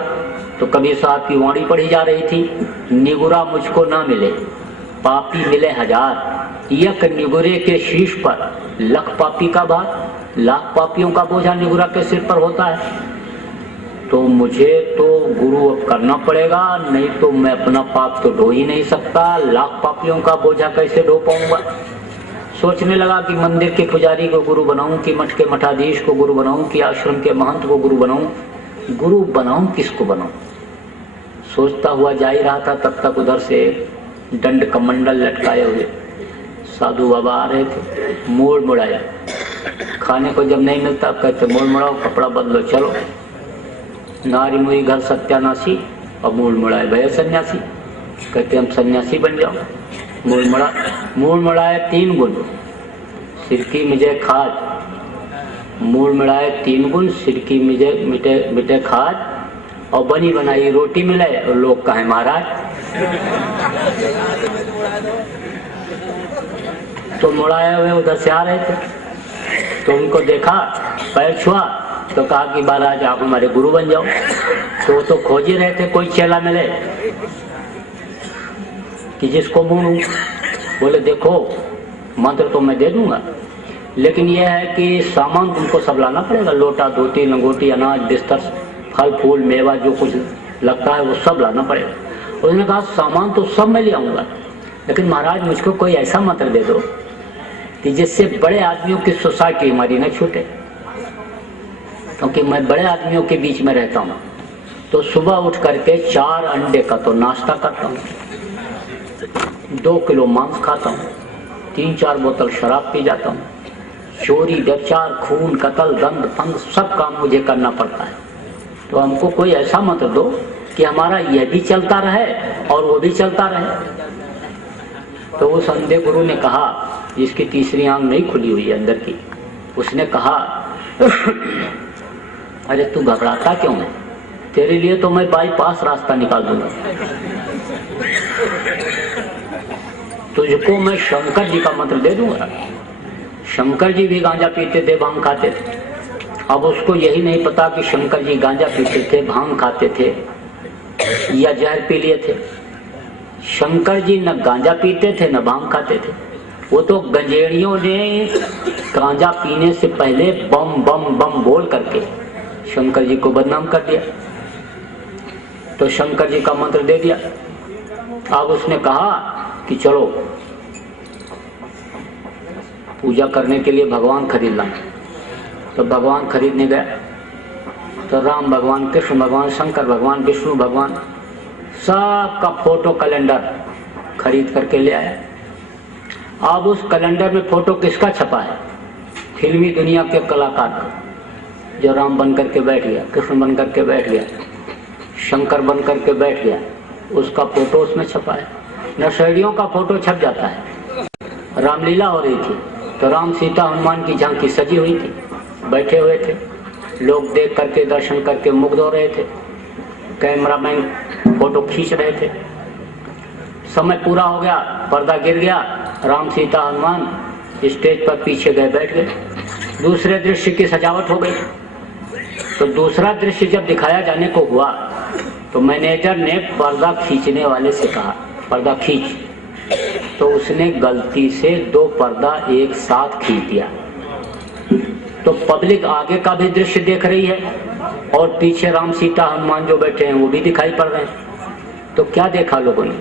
तो कबीर साहब की वाणी पढ़ी जा रही थी, निगुरा मुझको ना मिले पापी मिले हजार, यक निगुरे के शीश पर लख पापी का भार। लाख पापियों का बोझा निगुरा के सिर पर होता है, तो मुझे तो गुरु अब करना पड़ेगा, नहीं तो मैं अपना पाप तो ढो ही नहीं सकता, लाख पापियों का बोझा कैसे ढो पाऊंगा। सोचने लगा कि मंदिर के पुजारी को गुरु बनाऊं कि मठ के मठाधीश को गुरु बनाऊं कि आश्रम के महंत को गुरु बनाऊं, गुरु बनाऊं किसको बनाऊं। सोचता हुआ जा ही रहा था, तब तक उधर से दंड कमंडल लटकाए हुए साधु बाबा आ रहे थे। मोड़ मुड़ाया, खाने को जब नहीं मिलता कहते मोड़ मुड़ाओ, कपड़ा बदलो, चलो। नारी मुई घर सत्यानाशी और मूल मुड़ाए भैया सन्यासी, कहते हम सन्यासी बन जाओ। मूल मुड़ाए 3 गुण, सिर की मिटे खाद। मूल मुड़ाए 3 गुण, सिर की मिटे खाद और बनी बनाई रोटी मिले और लोग कहें महाराज। तो मुड़ाए हुए उधर से आ रहे थे तो उनको देखा, पैर छुआ तो कहा कि महाराज आप हमारे गुरु बन जाओ। तो वो तो खोज ही रहे थे कोई चेला मिले कि जिसको मूड़ूं। बोले देखो मंत्र तो मैं दे दूंगा, लेकिन यह है कि सामान तुमको सब लाना पड़ेगा, लोटा धोती लंगोटी अनाज बिस्तर फल फूल मेवा जो कुछ लगता है वो सब लाना पड़ेगा। उसने कहा सामान तो सब मैं ले आऊंगा, लेकिन महाराज मुझको कोई ऐसा मंत्र दे दो कि जिससे बड़े आदमियों की सोसाइटी हमारी न छूटे, क्योंकि मैं बड़े आदमियों के बीच में रहता हूँ। तो सुबह उठ करके 4 अंडे का तो नाश्ता करता हूँ, 2 किलो मांस खाता हूँ, 3-4 बोतल शराब पी जाता हूँ, चोरी व्यभिचार खून कत्ल दंड फंद सब काम मुझे करना पड़ता है। तो हमको कोई ऐसा मंत्र दो कि हमारा यह भी चलता रहे और वो भी चलता रहे। तो उस अंधे गुरु ने कहा, जिसकी तीसरी आंख नहीं खुली हुई है अंदर की, उसने कहा अरे तू घबराता क्यों है, तेरे लिए तो मैं बाईपास रास्ता निकाल दूंगा। तुझको मैं शंकर जी का मंत्र दे दूंगा। शंकर जी भी गांजा पीते थे, भांग खाते थे। अब उसको यही नहीं पता कि शंकर जी गांजा पीते थे, भांग खाते थे या जहर पी लिए थे। शंकर जी न गांजा पीते थे न भांग खाते थे, वो तो गंजेड़ियों ने गांजा पीने से पहले बम बम बम बोल करके शंकर जी को बदनाम कर दिया। तो शंकर जी का मंत्र दे दिया। अब उसने कहा कि चलो पूजा करने के लिए भगवान खरीद ला। तो भगवान खरीदने गया तो राम भगवान, कृष्ण भगवान, शंकर भगवान, विष्णु भगवान सबका फोटो कैलेंडर खरीद करके ले आया। अब उस कैलेंडर में फोटो किसका छपा है? फिल्मी दुनिया के कलाकार का, जो राम बन करके बैठ गया, कृष्ण बन करके बैठ गया, शंकर बन करके बैठ गया, उसका फोटो उसमें छपा है। नशेड़ियों का फोटो छप जाता है। रामलीला हो रही थी तो राम सीता हनुमान की झांकी सजी हुई थी, बैठे हुए थे, लोग देख करके दर्शन करके मुग्ध हो रहे थे, कैमरामैन फोटो खींच रहे थे। समय पूरा हो गया, पर्दा गिर गया, राम सीता हनुमान स्टेज पर पीछे गए बैठ गए। दूसरे दृश्य की सजावट हो गई। तो दूसरा दृश्य जब दिखाया जाने को हुआ तो मैनेजर ने पर्दा खींचने वाले से कहा पर्दा खींच। तो उसने गलती से 2 पर्दा एक साथ खींच दिया। तो पब्लिक आगे का भी दृश्य देख रही है और पीछे राम सीता हनुमान जो बैठे हैं वो भी दिखाई पड़ रहे हैं। तो क्या देखा लोगों ने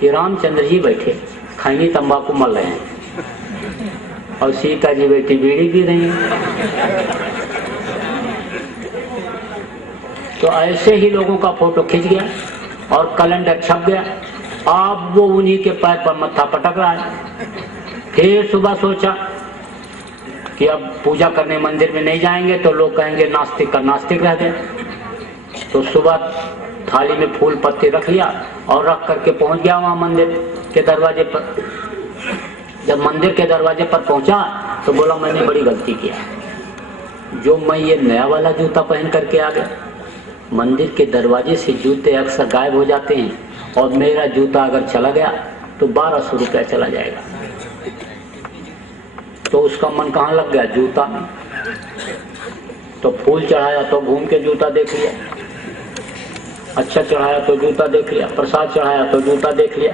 कि रामचंद्र जी बैठे खैनी तंबाकू मल रहे हैं और सीता जी बैठी बीड़ी पी रही हैं। तो ऐसे ही लोगों का फोटो खिंच गया और कैलेंडर छप गया। अब वो उन्हीं के पैर पर मत्था पटक रहा है। फिर सुबह सोचा कि अब पूजा करने मंदिर में नहीं जाएंगे तो लोग कहेंगे नास्तिक का नास्तिक रह गए। तो सुबह थाली में फूल पत्ते रख लिया और रख करके पहुंच गया वहां मंदिर के दरवाजे पर। जब मंदिर के दरवाजे पर पहुंचा तो बोला मैंने बड़ी गलती किया, जो मैं ये नया वाला जूता पहन करके आ गया। मंदिर के दरवाजे से जूते अक्सर गायब हो जाते हैं और मेरा जूता अगर चला गया तो 1200 रुपया चला जाएगा। तो उसका मन कहाँ लग गया? जूता में। तो फूल चढ़ाया तो घूम के जूता देख लिया, अच्छा चढ़ाया तो जूता देख लिया, प्रसाद चढ़ाया तो जूता देख लिया,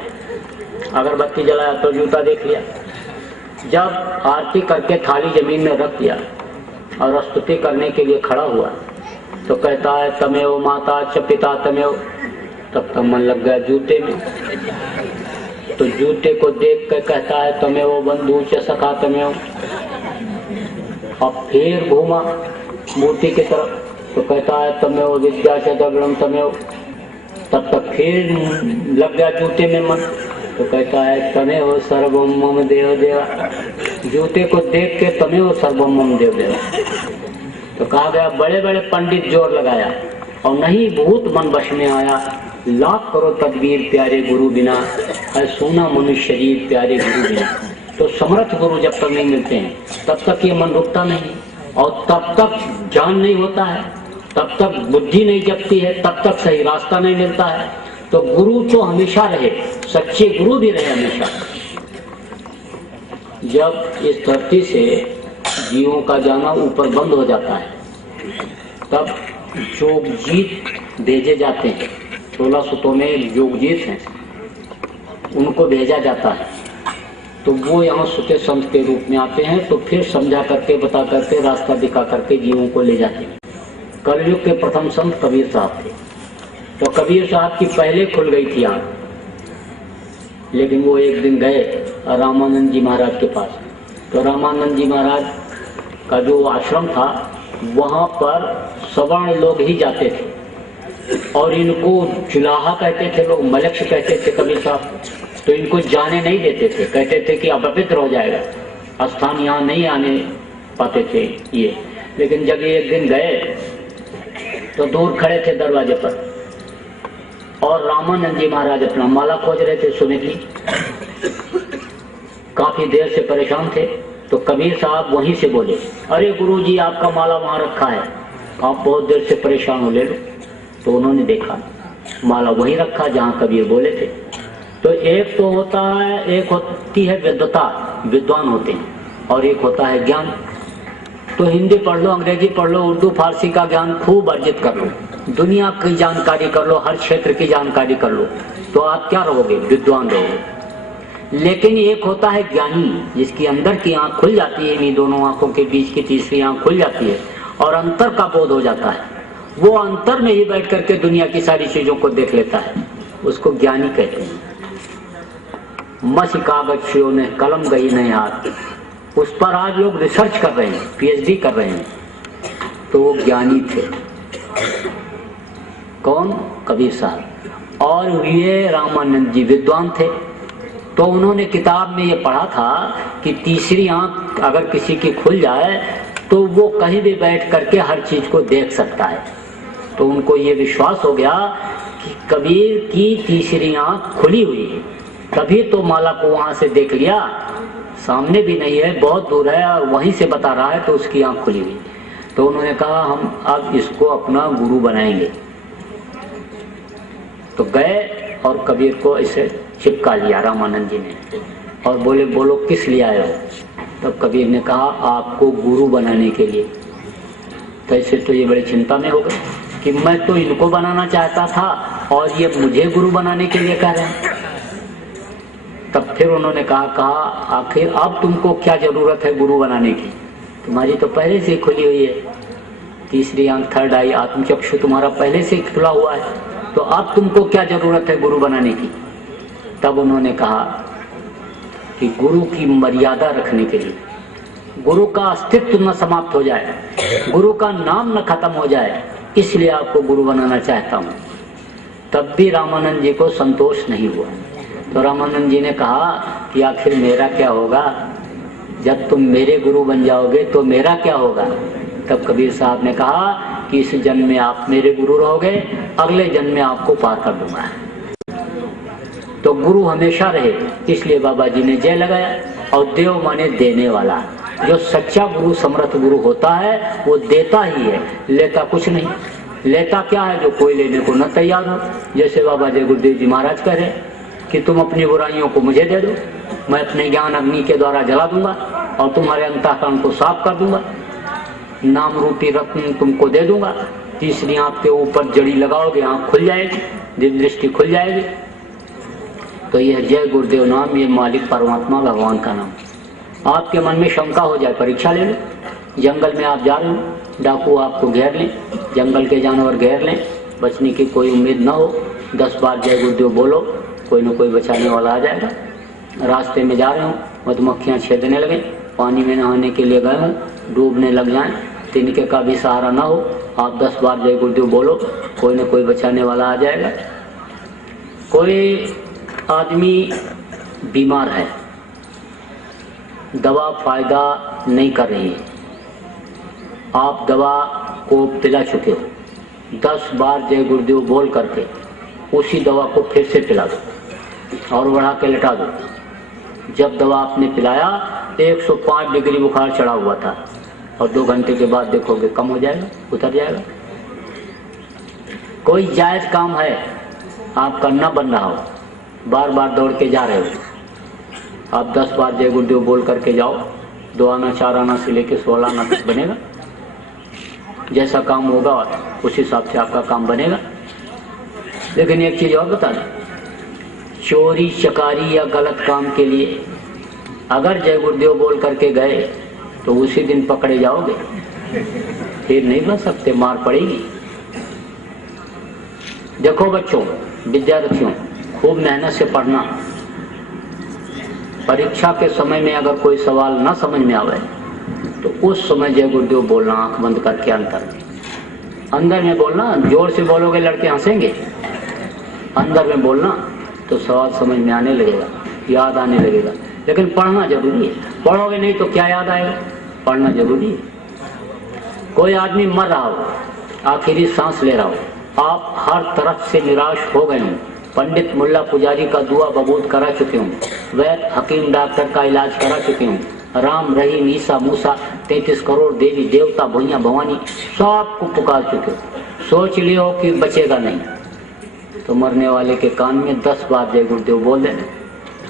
अगरबत्ती जलाया तो जूता देख लिया। जब आरती करके थाली जमीन में रख दिया और स्तुति करने के लिए खड़ा हुआ तो कहता है तमेव माता च पिता तमेव। तब तक मन लग गया जूते में। तो जूते को देख कर कहता है तमेव बंधु च सखा तमेव। अब फिर घूमा मूर्ति की तरफ तो कहता है तमेव विद्या च दगड़म तमेव। तब तक फिर लग गया जूते में मन तो कहता है तमेव सर्वम मम देव देवा। जूते को देख के तमेव सर्वम मम देव देवा। तो कहा गया बड़े बड़े पंडित जोर लगाया और नहीं भूत मन वश में आया। लाख करो तदबीर प्यारे गुरु बिना, है सोना मनुष्य शरीर प्यारे गुरु बिना। तो समर्थ गुरु जब तक नहीं मिलते हैं तब तक ये मन रुकता नहीं और तब तक ज्ञान नहीं होता है, तब तक बुद्धि नहीं जगती है, तब तक सही रास्ता नहीं मिलता है। तो गुरु तो हमेशा रहे, सच्चे गुरु भी रहे हमेशा। जब इस धरती से जीवों का जाना ऊपर बंद हो जाता है तब जोगजीत भेजे जाते हैं। 16 सुतों में जोगजीत हैं, उनको भेजा जाता है। तो वो यहाँ सुते संत के रूप में आते हैं तो फिर समझा करके बता करके रास्ता दिखा करके जीवों को ले जाते हैं। कलयुग के प्रथम संत कबीर साहब थे। तो कबीर साहब की पहले खुल गई थी आँख, लेकिन वो एक दिन गए रामानंद जी महाराज के पास। तो रामानंद जी महाराज का जो आश्रम था वहाँ पर सवर्ण लोग ही जाते थे और इनको चुलाहा कहते थे लोग, मलक्ष कहते थे कबीर साहब। तो इनको जाने नहीं देते थे, कहते थे कि अपवित्र हो जाएगा, स्थान यहाँ नहीं आने पाते थे ये। लेकिन जब एक दिन गए तो दूर खड़े थे दरवाजे पर और रामानंद जी महाराज अपना माला खोज रहे थे सुमिरली। काफी देर से परेशान थे तो कबीर साहब वहीं से बोले, अरे गुरुजी आपका माला वहां रखा है, आप बहुत देर से परेशान हो, ले लो। तो उन्होंने देखा माला वहीं रखा जहां कबीर बोले थे। तो एक तो होता है, एक होती है विद्वता, विद्वान होते हैं, और एक होता है ज्ञान। तो हिंदी पढ़ लो, अंग्रेजी पढ़ लो, उर्दू फारसी का ज्ञान खूब अर्जित कर लो, दुनिया की जानकारी कर लो, हर क्षेत्र की जानकारी कर लो, तो आप क्या रहोगे? विद्वान रहोगे। लेकिन एक होता है ज्ञानी, जिसकी अंदर की आंख खुल जाती है, इन दोनों आंखों के बीच की तीसरी आंख खुल जाती है और अंतर का बोध हो जाता है। वो अंतर में ही बैठ करके दुनिया की सारी चीजों को देख लेता है, उसको ज्ञानी कहते हैं। मसी कागज ने कलम गई नहीं हाथ, उस पर आज लोग रिसर्च कर रहे हैं, पीएचडी कर रहे हैं। तो वो ज्ञानी थे। कौन? कबीर साहब। और ये रामानंद जी विद्वान थे। तो उन्होंने किताब में ये पढ़ा था कि तीसरी आंख अगर किसी की खुल जाए तो वो कहीं भी बैठ करके हर चीज को देख सकता है। तो उनको ये विश्वास हो गया कि कबीर की तीसरी आंख खुली हुई है, तभी तो माला को वहां से देख लिया, सामने भी नहीं है, बहुत दूर है और वहीं से बता रहा है, तो उसकी आंख खुली हुई। तो उन्होंने कहा हम अब इसको अपना गुरु बनाएंगे। तो गए और कबीर को इसे चिपका लिया रामानंद जी ने और बोले बोलो किस लिए आए हो? तब कबीर ने कहा आपको गुरु बनाने के लिए। तो ऐसे तो ये बड़ी चिंता में हो गए कि मैं तो इनको बनाना चाहता था और ये मुझे गुरु बनाने के लिए कह रहे हैं। तब फिर उन्होंने कहा आखिर अब तुमको क्या जरूरत है गुरु बनाने की? तुम्हारी तो पहले से खुली हुई है, तीसरी आंख, थर्ड आई, आत्मचक्षु तुम्हारा पहले से खुला हुआ है, तो अब तुमको क्या जरूरत है गुरु बनाने की? तब उन्होंने कहा कि गुरु की मर्यादा रखने के लिए, गुरु का अस्तित्व न समाप्त हो जाए, गुरु का नाम न खत्म हो जाए, इसलिए आपको गुरु बनाना चाहता हूँ। तब भी रामानंद जी को संतोष नहीं हुआ। तो रामानंद जी ने कहा कि आखिर मेरा क्या होगा जब तुम मेरे गुरु बन जाओगे तो मेरा क्या होगा। तब कबीर साहब ने कहा कि इस जन्म में आप मेरे गुरु रहोगे, अगले जन्म में आपको पार कर दूंगा। तो गुरु हमेशा रहे, इसलिए बाबा जी ने जय लगाया। और देव माने देने वाला। जो सच्चा गुरु समर्थ गुरु होता है वो देता ही है, लेता कुछ नहीं। लेता क्या है, जो कोई लेने को न तैयार हो। जैसे बाबा जय गुरुदेव जी महाराज कह रहे कि तुम अपनी बुराइयों को मुझे दे दो, मैं अपने ज्ञान अग्नि के द्वारा जला दूंगा और तुम्हारे अंतःकरण को साफ कर दूंगा, नाम रूपी रत्न तुमको दे दूंगा। तीसरी आंख के ऊपर जड़ी लगाओगे, आंख खुल जाएगी, दिव्य दृष्टि खुल जाएगी। तो यह जय गुरुदेव नाम, ये मालिक परमात्मा भगवान का नाम। आपके मन में शंका हो जाए, परीक्षा ले लो। जंगल में आप जा रहे हो, डाकू आपको घेर लें, जंगल के जानवर घेर लें, बचने की कोई उम्मीद ना हो। 10 बार जय गुरुदेव बोलो, कोई न कोई बचाने वाला आ जाएगा। रास्ते में जा रहे हो, मधुमक्खियाँ छेदने लगे, पानी में नहाने के लिए गए हो, डूबने लग जाएं, तिनके का भी सहारा ना हो, आप 10 बार जय गुरुदेव बोलो, कोई न कोई बचाने वाला आ जाएगा। कोई आदमी बीमार है, दवा फायदा नहीं कर रही है, आप दवा को पिला चुके हो, 10 बार जय गुरुदेव बोल करके उसी दवा को फिर से पिला दो और बढ़ा के लटा दो। जब दवा आपने पिलाया 105 डिग्री बुखार चढ़ा हुआ था, और 2 घंटे के बाद देखोगे कम हो जाएगा, उतर जाएगा। कोई जायज काम है, आप करना बन रहा हो, बार बार दौड़ के जा रहे हो, आप 10 बार जय गुरुदेव बोल करके जाओ, 2 आना 4 आना से लेके 16 आना तक बनेगा। जैसा काम होगा उस हिसाब से आपका काम बनेगा। लेकिन एक चीज और बता दें, चोरी चकारी या गलत काम के लिए अगर जय गुरुदेव बोल करके गए तो उसी दिन पकड़े जाओगे, फिर नहीं बच सकते, मार पड़ेगी। देखो बच्चों, विद्यार्थियों, खूब मेहनत से पढ़ना। परीक्षा के समय में अगर कोई सवाल ना समझ में आवे तो उस समय जय गुरुदेव बोलना, आंख बंद करके अंदर में बोलना। जोर से बोलोगे लड़के हंसेंगे, अंदर में बोलना तो सवाल समझ में आने लगेगा, याद आने लगेगा। लेकिन पढ़ना जरूरी है, पढ़ोगे नहीं तो क्या याद आएगा, पढ़ना जरूरी है। कोई आदमी मर रहा हो, आखिरी सांस ले रहा हो, आप हर तरफ से निराश हो गए हों, पंडित मुल्ला पुजारी का दुआ बबूद करा चुके हूँ, वैद्य हकीम डॉक्टर का इलाज करा चुके हूँ, राम रहीम ईसा मूसा 33 करोड़ देवी देवता भैया भवानी सबको पुकार चुके हो, सोच लियो कि बचेगा नहीं, तो मरने वाले के कान में 10 बार जय गुरुदेव बोल देना।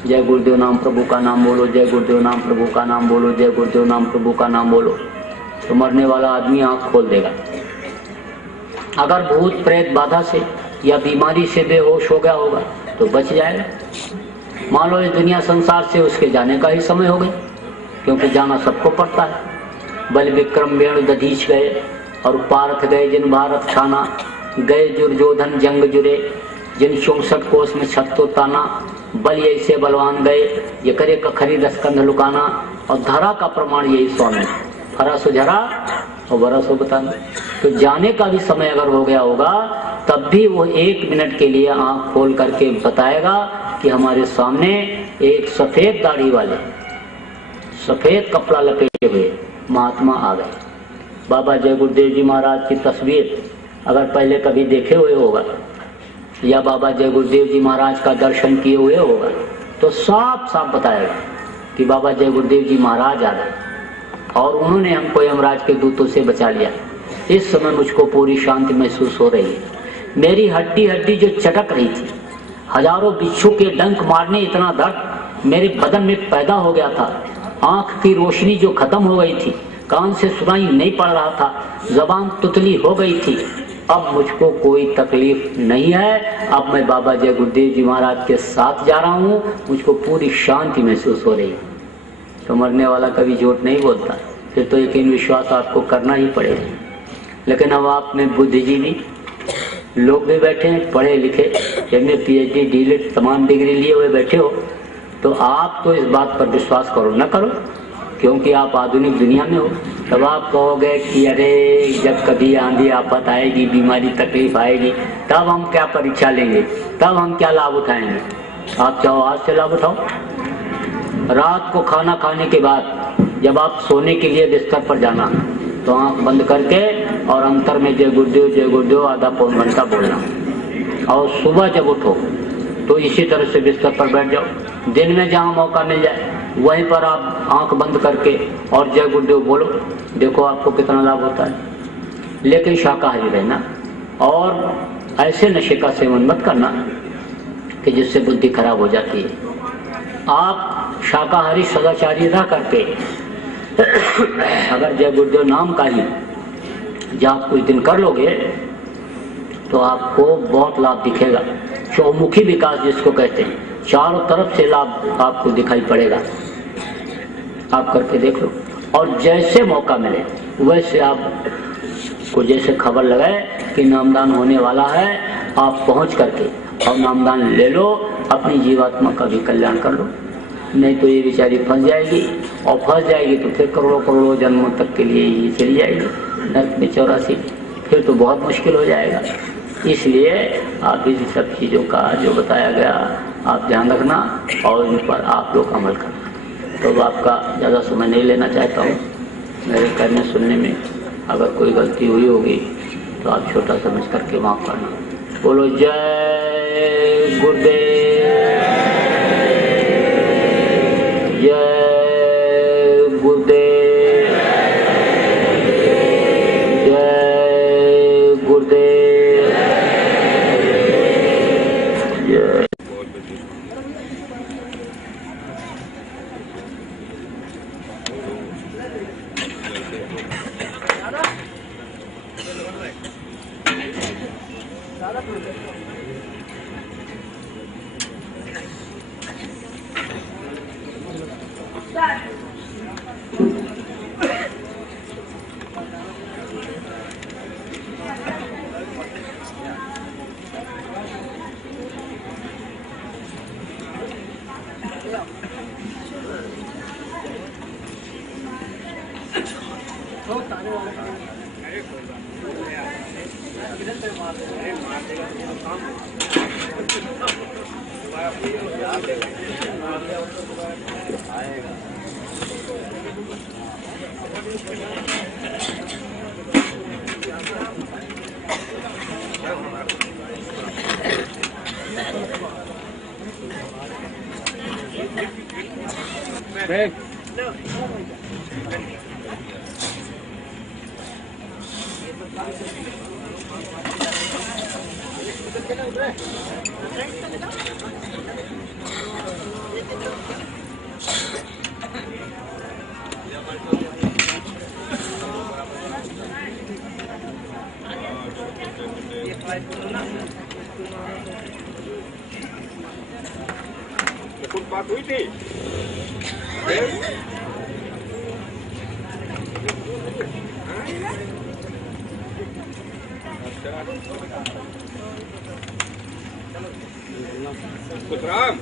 जय गुरुदेव नाम प्रभु का नाम बोलो, जय गुरुदेव नाम प्रभु का नाम बोलो, जय गुरुदेव नाम प्रभु का नाम बोलो, तो मरने वाला आदमी आंख खोल देगा। अगर भूत प्रेत बाधा से या बीमारी से बेहोश हो गया होगा तो बच जाएगा। मान लो इस दुनिया संसार से उसके जाने का ही समय हो गया, क्योंकि जाना सबको पड़ता है। बल विक्रम वेणु दधीच गए और पारथ गए जिन भारत छाना, गए दुर्योधन जंग जुरे जिन 64 कोस में 76 ताना, बल ऐसे बलवान गए ये करे कखरी रसकंध लुकाना, और धरा का प्रमाण यही स्वामी, हरा सुझरा और बरा सो बताना। तो जाने का भी समय अगर हो गया होगा तब भी वो 1 मिनट के लिए आंख खोल करके बताएगा कि हमारे सामने एक सफेद दाढ़ी वाले, सफेद कपड़ा लपेटे हुए महात्मा आ गए। बाबा जय गुरुदेव जी महाराज की तस्वीर अगर पहले कभी देखे हुए होगा या बाबा जय गुरुदेव जी महाराज का दर्शन किए हुए होगा तो साफ साफ बताएगा कि बाबा जय गुरुदेव जी महाराज आ गए और उन्होंने हमको यमराज के दूतों से बचा लिया। इस समय मुझको पूरी शांति महसूस हो रही है। मेरी हड्डी हड्डी जो चटक रही थी, हजारों बिच्छू के डंक मारने इतना दर्द मेरे बदन में पैदा हो गया था, आंख की रोशनी जो खत्म हो गई थी, कान से सुनाई नहीं पड़ रहा था, जबान तुतली हो गई थी, अब मुझको कोई तकलीफ नहीं है। अब मैं बाबा जय गुरुदेव जी महाराज के साथ जा रहा हूँ, मुझको पूरी शांति महसूस हो रही है। तो मरने वाला कभी झूठ नहीं बोलता, फिर तो यकीन विश्वास आपको करना ही पड़ेगा। लेकिन अब आप में बुद्धिजीवी लोग भी बैठे हैं, पढ़े लिखे, एमए PhD डीलिट तमाम डिग्री लिए हुए बैठे हो, तो आप तो इस बात पर विश्वास करो न करो, क्योंकि आप आधुनिक दुनिया में हो। तब आप कहोगे कि अरे जब कभी आंधी आफत आएगी, बीमारी तकलीफ आएगी, तब हम क्या परीक्षा लेंगे, तब हम क्या लाभ उठाएंगे। आप चाहो आज से लाभ उठाओ। रात को खाना खाने के बाद जब आप सोने के लिए बिस्तर पर जाना तो आंख बंद करके और अंतर में जय गुरुदेव आधा पौन घंटा बोलना, और सुबह जब उठो तो इसी तरह से बिस्तर पर बैठ जाओ। दिन में जहाँ मौका मिल जाए वहीं पर आप आंख बंद करके और जय गुरुदेव बोलो, देखो आपको कितना लाभ होता है। लेकिन शाकाहारी रहना और ऐसे नशे का सेवन मत करना कि जिससे बुद्धि खराब हो जाती है। आप शाकाहारी सदाचारी रह करके अगर जय गुरुदेव नाम का ही जाप कुछ दिन कर लोगे तो आपको बहुत लाभ दिखेगा। चौमुखी विकास जिसको कहते हैं, चारों तरफ से लाभ आपको दिखाई पड़ेगा। आप करके देख लो, और जैसे मौका मिले वैसे आप को जैसे खबर लगाए कि नामदान होने वाला है, आप पहुंच करके और नामदान ले लो, अपनी जीवात्मा का भी कल्याण कर लो। नहीं तो ये बेचारी फंस जाएगी, और फंस जाएगी तो फिर करोड़ों करोड़ों जन्मों तक के लिए ये चली जाएगी नर्क में 84, फिर तो बहुत मुश्किल हो जाएगा। इसलिए आप इन सब चीज़ों का जो बताया गया आप ध्यान रखना और इन पर आप लोग अमल करना। तो आपका ज़्यादा समय नहीं लेना चाहता हूँ। मेरे कहने सुनने में अगर कोई गलती हुई होगी तो आप छोटा समझ करके माफ़ करना। बोलो जय गुरुदेव, जय गुरुदेव, जय गुरुदेव, जय। कुछ बात हुई थी कुछ राम